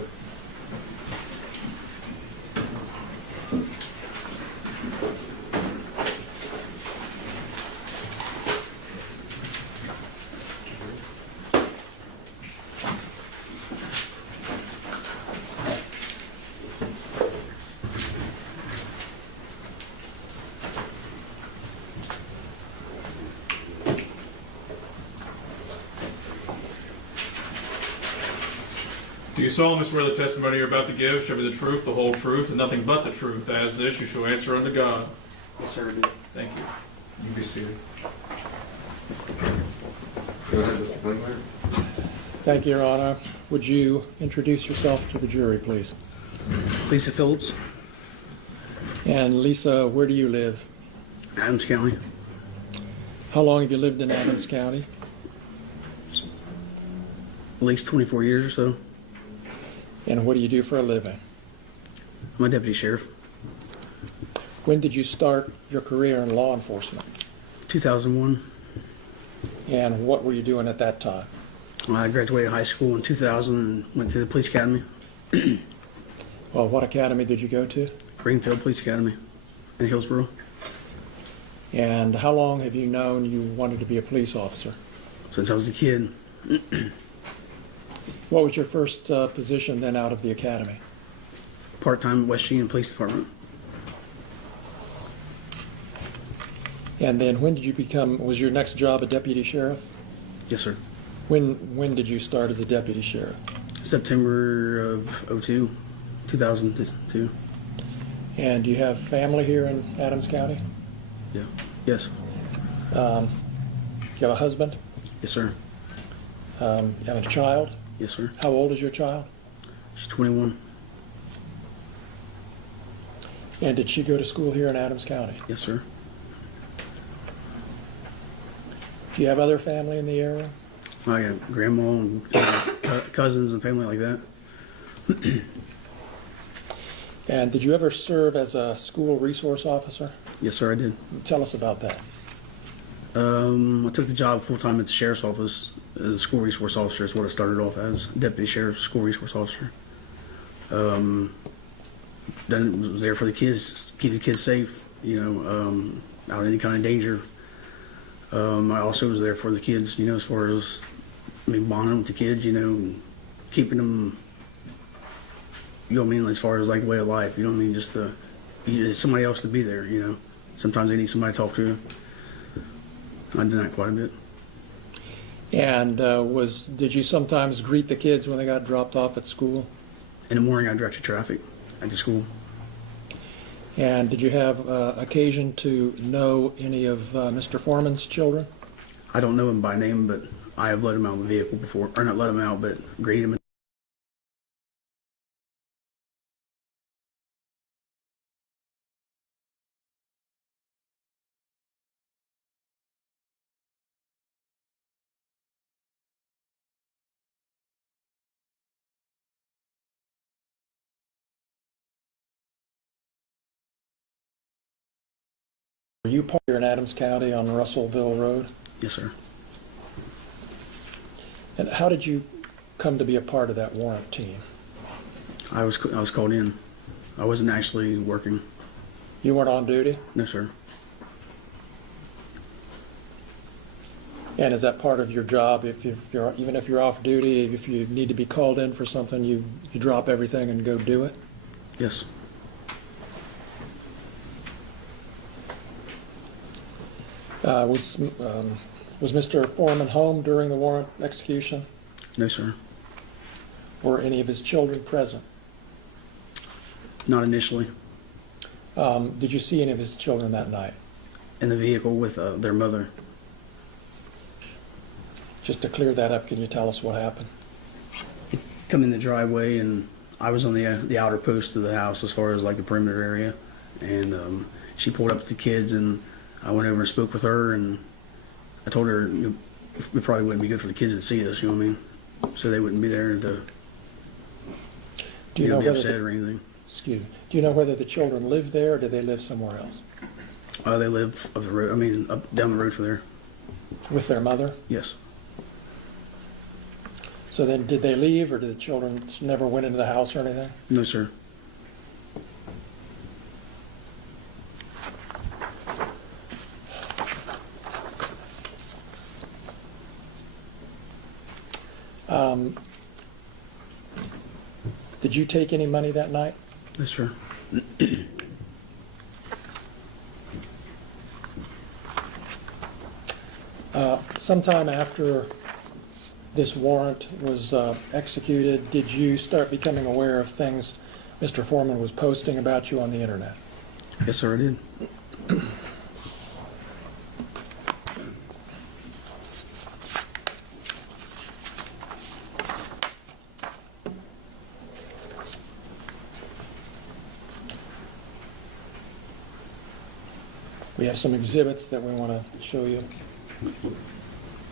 Do you solemnly swear the testimony you're about to give shall be the truth, the whole truth, and nothing but the truth? As this, you shall answer unto God. Yes, sir, I do. Thank you. You be seated. Go ahead, Mr. Klingler. Thank you, Your Honor. Would you introduce yourself to the jury, please? Lisa Phillips, And Lisa, where do you live? Adams County. How long have you lived in Adams County? At least 24 years or so. And what do you do for a living? I'm a deputy sheriff. When did you start your career in law enforcement? 2001. And what were you doing at that time? I graduated high school in 2000 and went to the police academy, Well, what academy did you go to? Greenfield Police Academy in Hillsborough. And how long have you known you wanted to be a police officer? Since I was a kid. What was your first position then out of the academy? Part-time West Virginia Police Department. And then when did you was your next job a deputy sheriff? Yes, sir. When did you start as a deputy sheriff? September of 2002. And do you have family here in Adams County? Yeah. Yes. Do you have a husband? Yes, sir. You have a child? Yes, sir. How old is your child? She's 21. And did she go to school here in Adams County? Yes, sir. Do you have other family in the area? I got grandma and cousins and family like that. And did you ever serve as a school resource officer? Yes, sir, I did. Tell us about that. I took the job full-time at the sheriff's office as a school resource officer. Is what I started off as, deputy sheriff, school resource officer. Then was there for the kids, keep the kids safe, out of any kind of danger. I also was there for the kids, as far as, bonding with the kids, and keeping them, as far as like way of life, just you need somebody else to be there, Sometimes they need somebody to talk to. I did that quite a bit. And did you sometimes greet the kids when they got dropped off at school? In the morning, I directed traffic at the school. And did you have occasion to know any of Mr. Foreman's children? I don't know him by name, but I have let him out of the vehicle before, or not let him out, but greeted him. Were you part here in Adams County on Russellville Road? Yes, sir. And how did you come to be a part of that warrant team? I was called in. I wasn't actually working. You weren't on duty? No, sir. And is that part of your job? Even if you're off duty, if you need to be called in for something, you drop everything and go do it? Yes. Was Mr. Foreman home during the warrant execution? No, sir. Were any of his children present? Not initially. Did you see any of his children that night? In the vehicle with their mother. Just to clear that up, can you tell us what happened? Come in the driveway, and I was on the outer post of the house as far as like the perimeter area, and she pulled up with the kids, and I went over and spoke with her, and I told her it probably wouldn't be good for the kids to see us, you know what I mean? So they wouldn't be there to Do you know be whether upset or anything. Excuse me. Do you know whether the children live there, or do they live somewhere else? They live up the road. I mean, up down the road from there. With their mother? Yes. So then, did they leave, or did the children never went into the house or anything? No, sir. Did you take any money that night? No, sir. Sometime after this warrant was executed, did you start becoming aware of things Mr. Foreman was posting about you on the internet? Yes, sir, I did. We have some exhibits that we want to show you.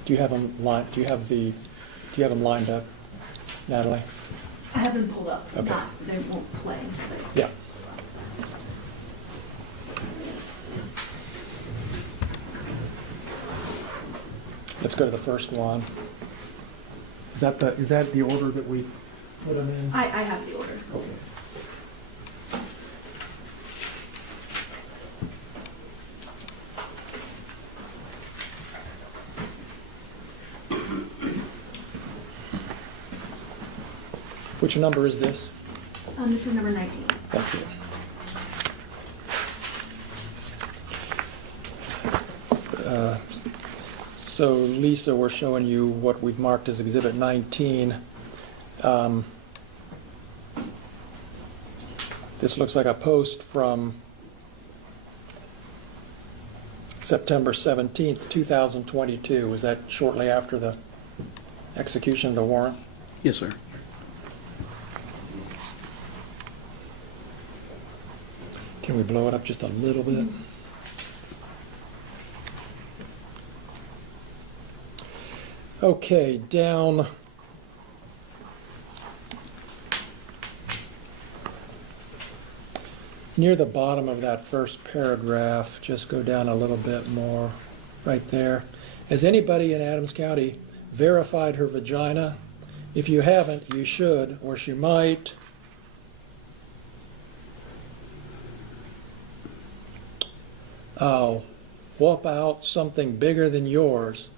Do you have them lined? Do you have them lined up, Natalie? I have them pulled up. Okay. They won't play. Yeah. Let's go to the first one. Is that the order that we put them in? I have the order. Okay. Which number is this? This is number 19. Thank you. So Lisa, we're showing you what we've marked as Exhibit 19. This looks like a post from September 17th, 2022. Was that shortly after the execution of the warrant? Yes, sir. Can we blow it up just a little bit? Okay, down near the bottom of that first paragraph, just go down a little bit more, right there. Has anybody in Adams County verified her vagina? If you haven't, you should, or she might. Whoop out something bigger than yours.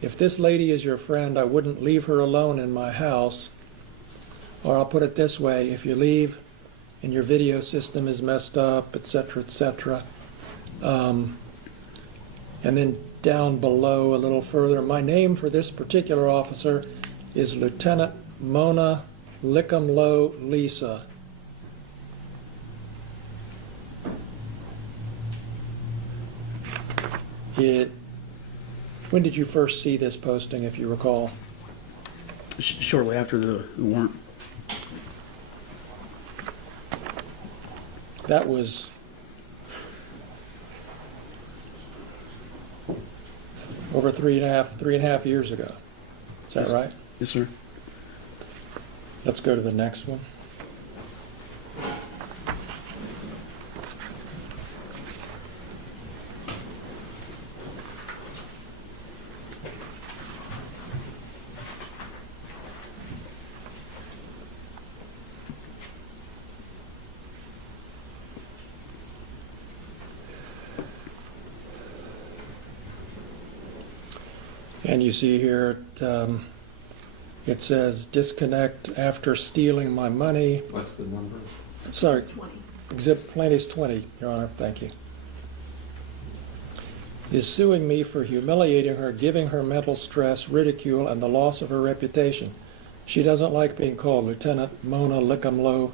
If this lady is your friend, I wouldn't leave her alone in my house. Or I'll put it this way, if you leave and your video system is messed up, etc., etc., And then down below a little further, my name for this particular officer is Lieutenant Mona Lickumlow Lisa. When did you first see this posting, if you recall? Shortly after the warrant. That was over three and a half years ago. Is that Yes. right? Yes, sir. Let's go to the next one. And you see here, it says disconnect after stealing my money. What's the number? Sorry, 20. exhibit plaintiff's 20, Your Honor, thank you. Is suing me for humiliating her, giving her mental stress, ridicule, and the loss of her reputation. She doesn't like being called Lieutenant Mona Lickumlow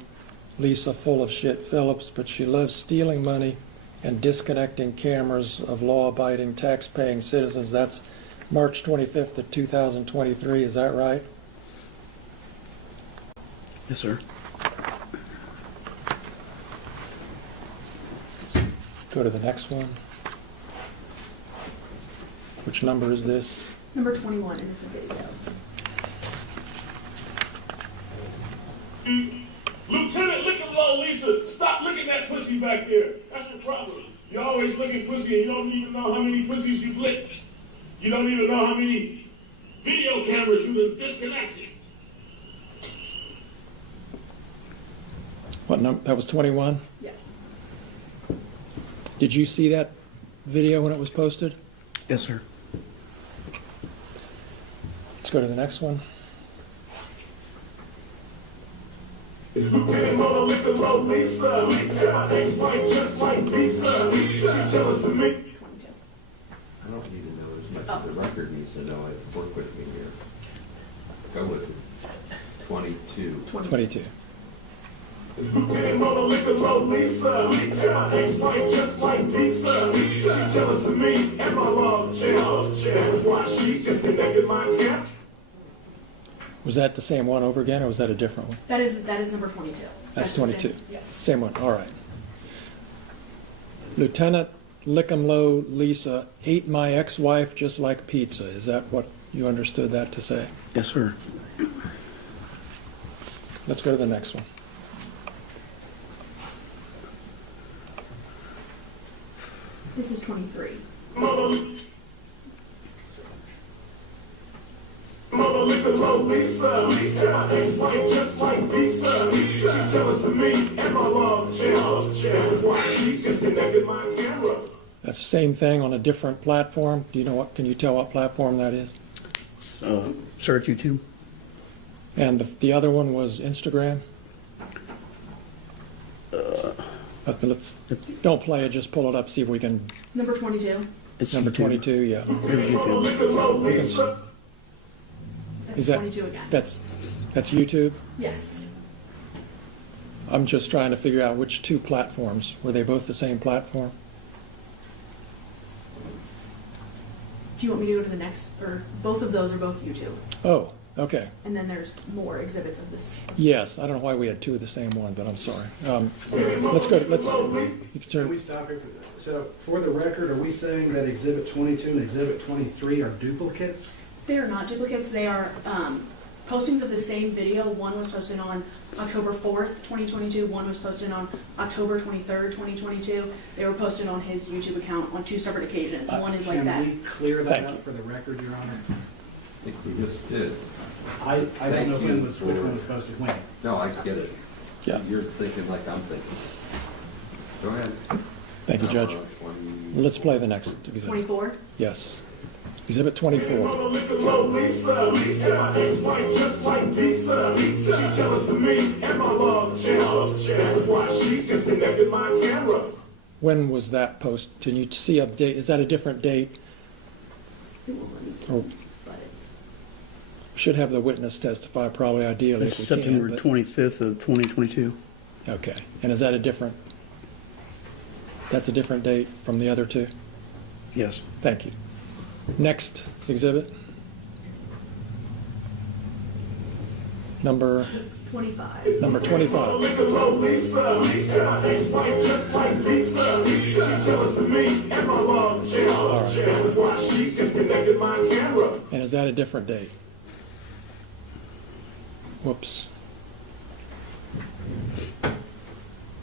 Lisa full of shit Phillips, but she loves stealing money and disconnecting cameras of law-abiding, tax-paying citizens. That's March 25th of 2023, is that right? Yes, sir. Go to the next one. Which number is this? Number 21, and it's a video. Lieutenant Lickumlow Lisa, stop looking at pussy back there. That's your problem. You always look at pussy and you don't even know how many pussies you've licked. You don't even know how many video cameras you've disconnected. What number? That was 21? Yes. Did you see that video when it was posted? Yes, sir. Let's go to the next one. Lieutenant Mona Lickumlow Lisa, my ex-wife just like Lisa. She jealous of me. 22. I don't need to know as much as the record needs to know it. Work with me here. Go with it. 22. 22. Lieutenant Mona Lickumlow Lisa, my ex-wife just like Lisa. She jealous of me and my love chill. That's why she disconnected my camp. Was that the same one over again, or was that a different one? That is number 22. That's the same- 22. Yes. Same one, all right. Lieutenant Lickumlow Lisa ate my ex-wife just like pizza. Is that what you understood that to say? Yes, sir. Let's go to the next one. This is 23. Mona Lickumlow Lisa, my ex-wife just like Lisa. She jealous of me and my love chill. That's why she disconnected my camera. That's the same thing on a different platform. Do you know what? Can you tell what platform that is? Search YouTube. And the other one was Instagram. But let's don't play it. Just pull it up. See if we can. Number 22. It's Number YouTube. 22. Yeah. There's YouTube. Lickumlow Lisa. That's Is that 22 again. that's YouTube? Yes. I'm just trying to figure out which two platforms. Were they both the same platform? Do you want me to go to the next? Or both of those are both YouTube. Oh, okay. And then there's more exhibits of this. Yes. I don't know why we had two of the same one, but I'm sorry. Let's go. You can Can turn. we stop here? So, for the record, are we saying that Exhibit 22 and Exhibit 23 are duplicates? They are not duplicates. They are postings of the same video. One was posted on October 4th, 2022. One was posted on October 23rd, 2022. They were posted on his YouTube account on two separate occasions. One is like that. Can we clear that Thank up you. for the record, Your Honor? I think we just did. I don't Thank know you which for- one was posted when. No, I get it. Yeah. You're thinking like I'm thinking. Go ahead. Thank you, Judge. 20. Let's play the next exhibit. 24. Yes. Exhibit 24. Mona Lickumlow Lisa, my ex-wife just like Lisa. She jealous of me and my love chill. That's why she disconnected my camera. When was that post? Can you see a date? Is that a different date? Or But it's, should have the witness testify probably ideally It's if we can. September but- 25th of 2022. Okay, and is that a different, that's a different date from the other two? Yes. Thank you. Next exhibit. Number 25. Number 25. Lisa, Lisa, ex-wife just like Lisa. She jealous of me and my love child. That's why she disconnected my camera. And is that a different date? Whoops.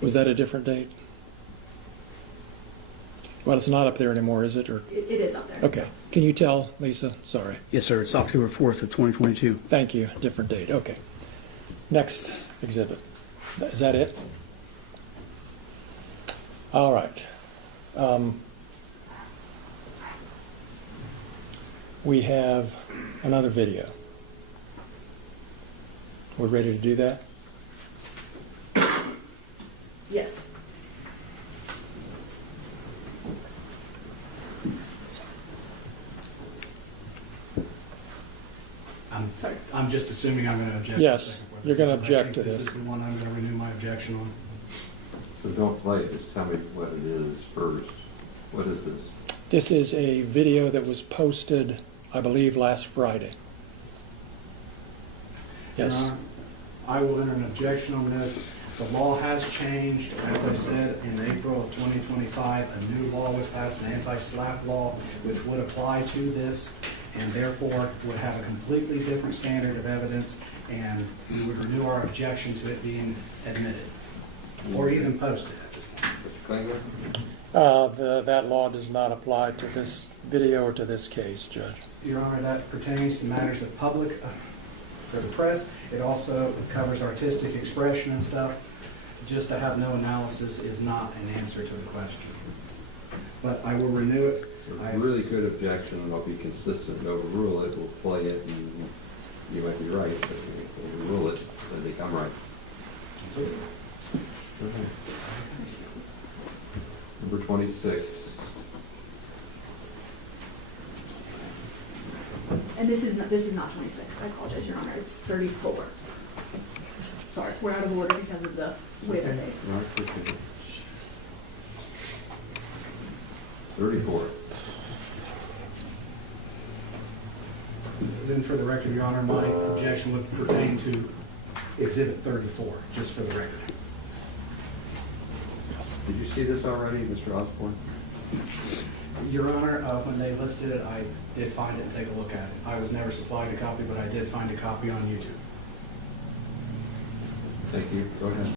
Was that a different date? Well, it's not up there anymore, is it? Or It is up there. okay. Can you tell, Lisa? Sorry. Yes, sir. It's October 4th of 2022. Thank you. Different date. Okay. Next exhibit. Is that it? All right. We have another video. We're ready to do that? Yes. Sorry. I'm just assuming I'm going to object. Yes, to the second one, you're gonna because I object think to This this. is the one I'm going to renew my objection on. So don't play it, just tell me what it is first. What is this? This is a video that was posted, I believe, last Friday. Yes. Your Honor, I will enter an objection on this. The law has changed. As I said, in April of 2025, a new law was passed, an anti-SLAPP law, which would apply to this, and therefore would have a completely different standard of evidence, and we would renew our objection to it being admitted, or even posted at this point. Mr. Klingler? That law does not apply to this video or to this case, Judge. Your Honor, that pertains to matters of public, for the press. It also covers artistic expression and stuff. Just to have no analysis is not an answer to the question. But I will renew it. It's a really good objection, and I'll be consistent and overrule it. We'll play it, and you might be right, but we'll overrule it. I think I'm right. Okay. Number 26. And this is not 26. I apologize, Your Honor. It's 34. Sorry, we're out of order because of the way that they. Mark 15. 34. Then for the record, Your Honor, my objection would pertain to Exhibit 34, just for the record. Did you see this already, Mr. Osborne? Your Honor, when they listed it, I did find it and take a look at it. I was never supplied a copy, but I did find a copy on YouTube. Thank you. Go ahead.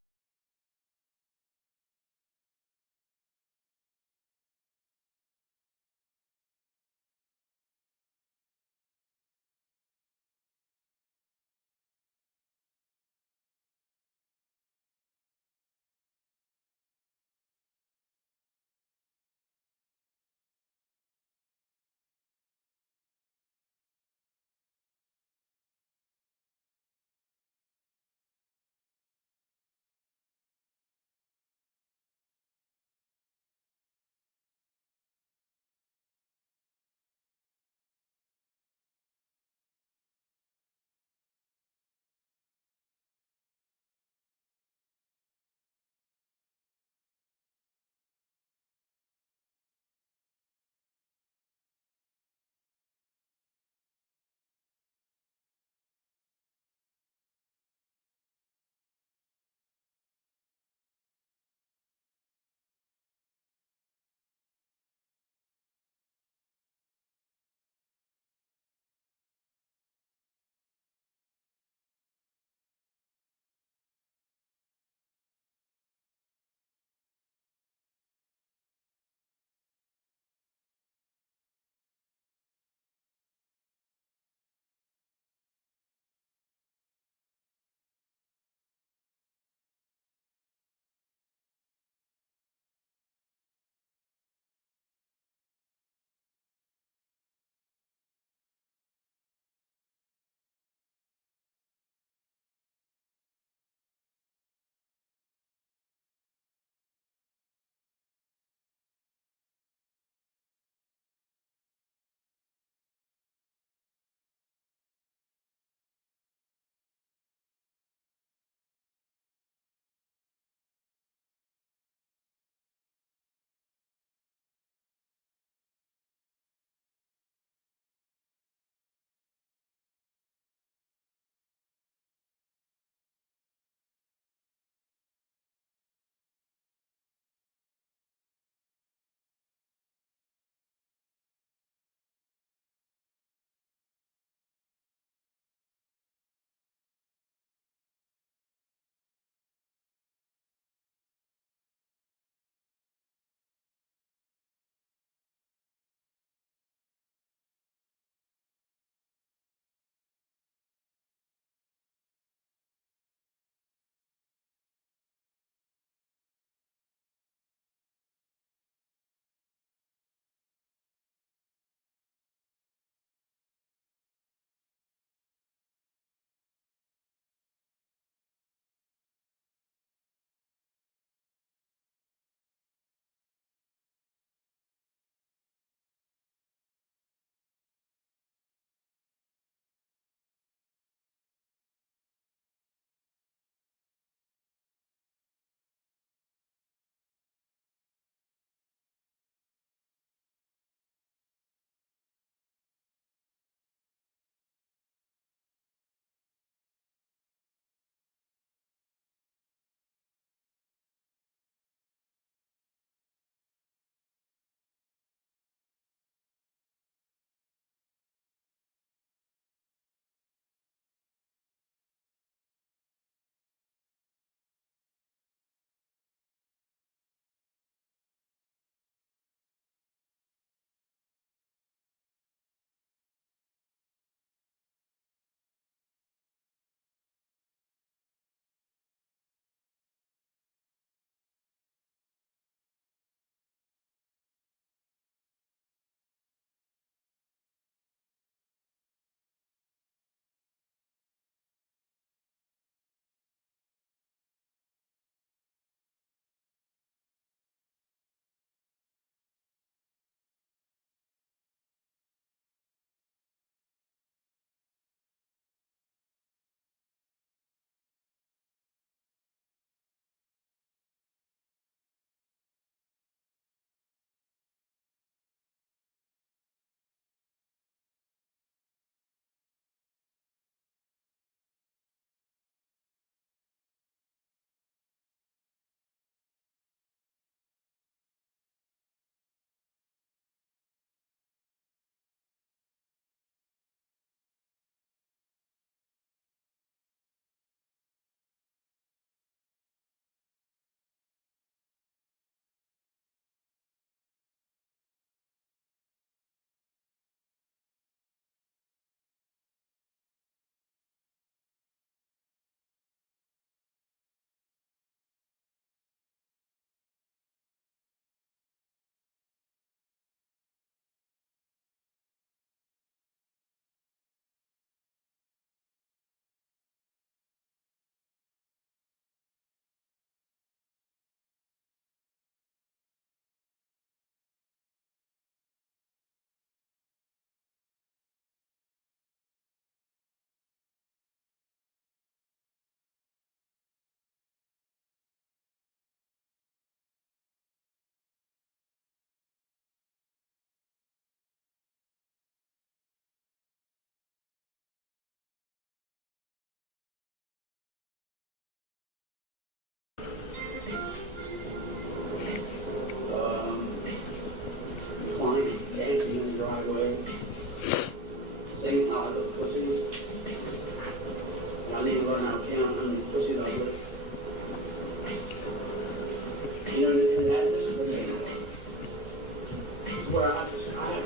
where I had to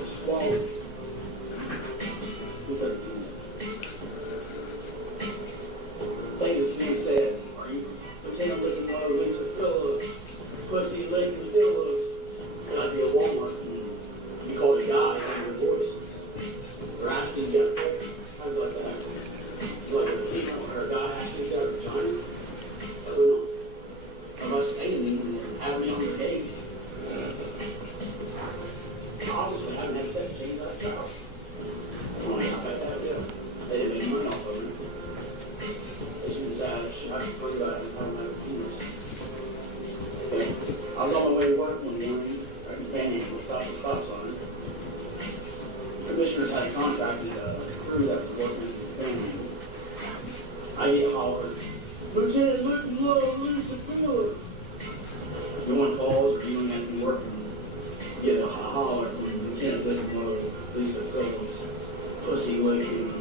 swallow. Thing is being said, are you pretend looking one of Lisa Phillips, pussy licking Phillips, and I'd be at Walmart. You called a guy and your voice. They're asking you, how do you like that? Like a female or a guy asking you out of vagina? I don't know. Unless anything, and have me on the page. Obviously, I haven't had sex since I was a child. Well, I got that, yeah. They didn't make money off of it. They should decide she had to prove that and have another penis. I was on my way to work one morning. Our companion was stopped at the stop sign. Commissioners had contracted a crew that was working with the companion. I get hollered, Lieutenant Lisa Phillips. No one calls or even has been working. Get a holler from Lieutenant Lisa Phillips. Pussy licking.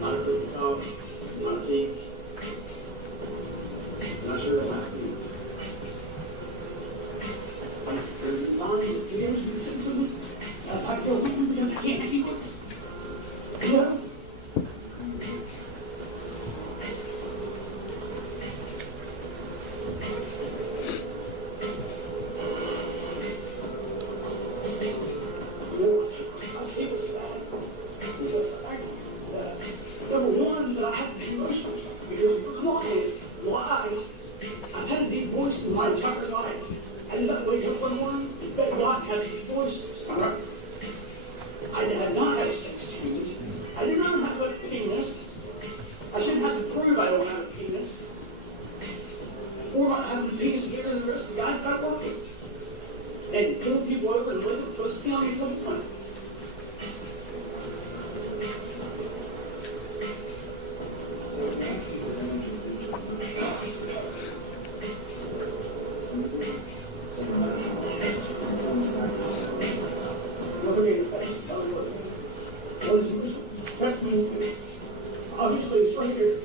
Not a pretty cop, not a thief. Not sure it'll happen. There's lines of videos you can send to me. I feel weak because I can't keep it. Yeah. Number one, that I have to be emotional because for clients, lies, I've had a deep voice in my entire life. I ended up waking up one morning and bet God had deep voices. Right? I had not had a sex change. I did not have a penis. I shouldn't have to prove I don't have a penis. Or I have a penis bigger than the rest of the guys that I work with. And kill people over and live with pussy on me for fun. Look at me in the face. Tell me what. What is it? Text me. Obviously, it's right here.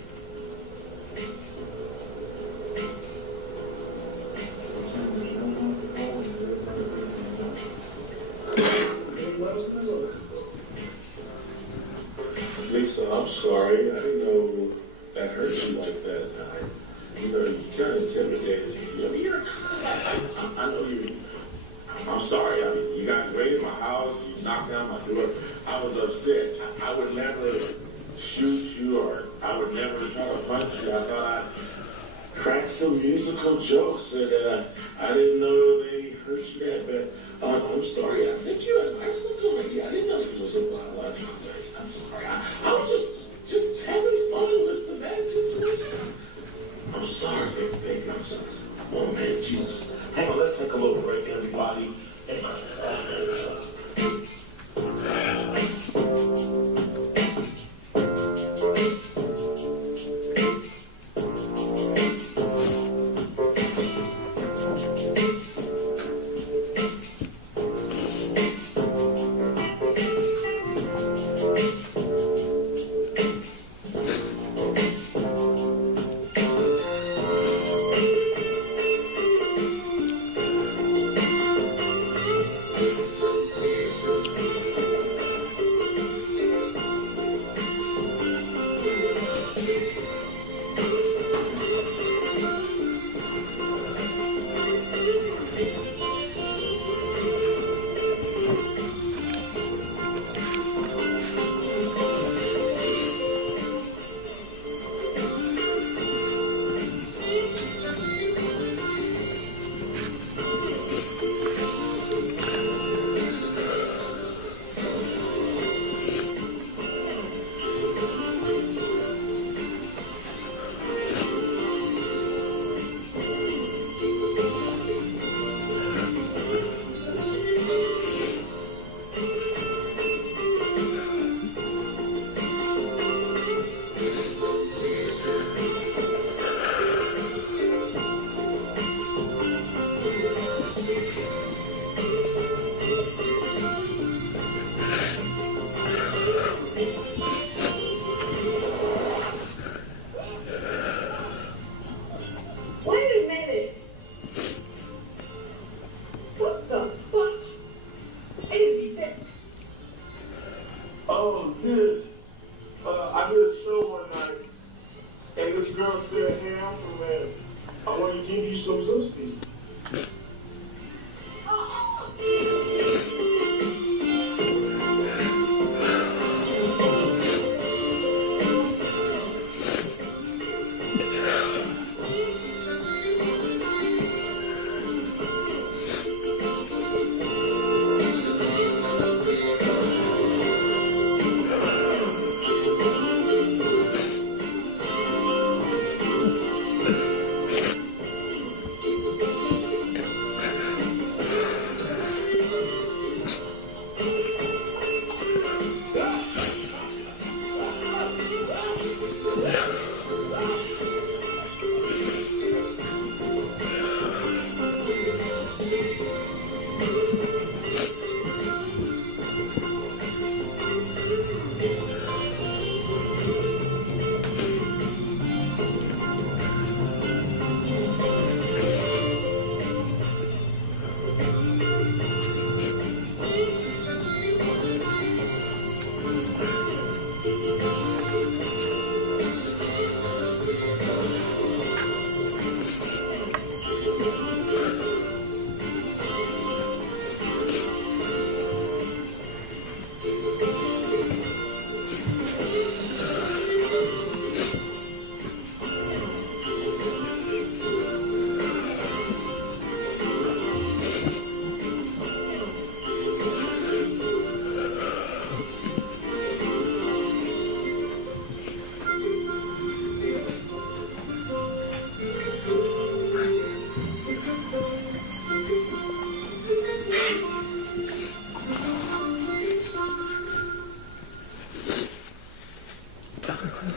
Lisa, I'm sorry. I didn't know that hurt you like that. You kind of intimidated. I know you. I'm sorry. You got raided my house. You knocked down my door. I was upset. I would never shoot you, or I would never try to punch you. I thought I'd crack some musical jokes, and I didn't know they hurt you that bad. I'm sorry. I think you had a nice little lady. I didn't know you was a biological lady. I'm sorry. I was just having fun with the bad situation. I'm sorry, baby. I'm sorry. Oh, man, Jesus. Hang on, let's take a little break, everybody.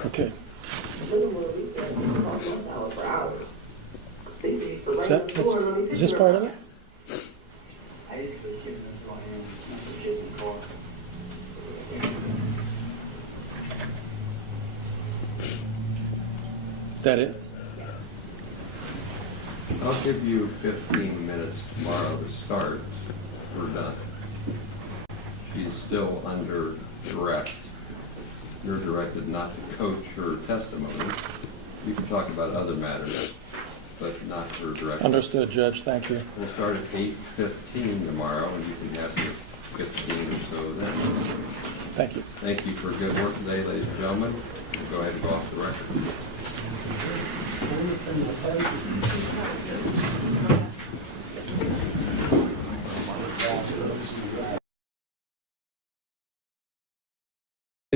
Okay. Is this part of it? That it? I'll give you 15 minutes tomorrow to start. We're done. She's still under direct. You're directed not to coach her testimony. We can talk about other matters, but not her direction. Understood, Judge. Thank you. We'll start at 8:15 tomorrow, and you can have your 15 or so then. Thank you. Thank you for good work today, ladies and gentlemen. We'll go ahead and go off the record.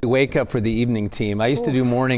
Wake up for the evening team. I used to do morning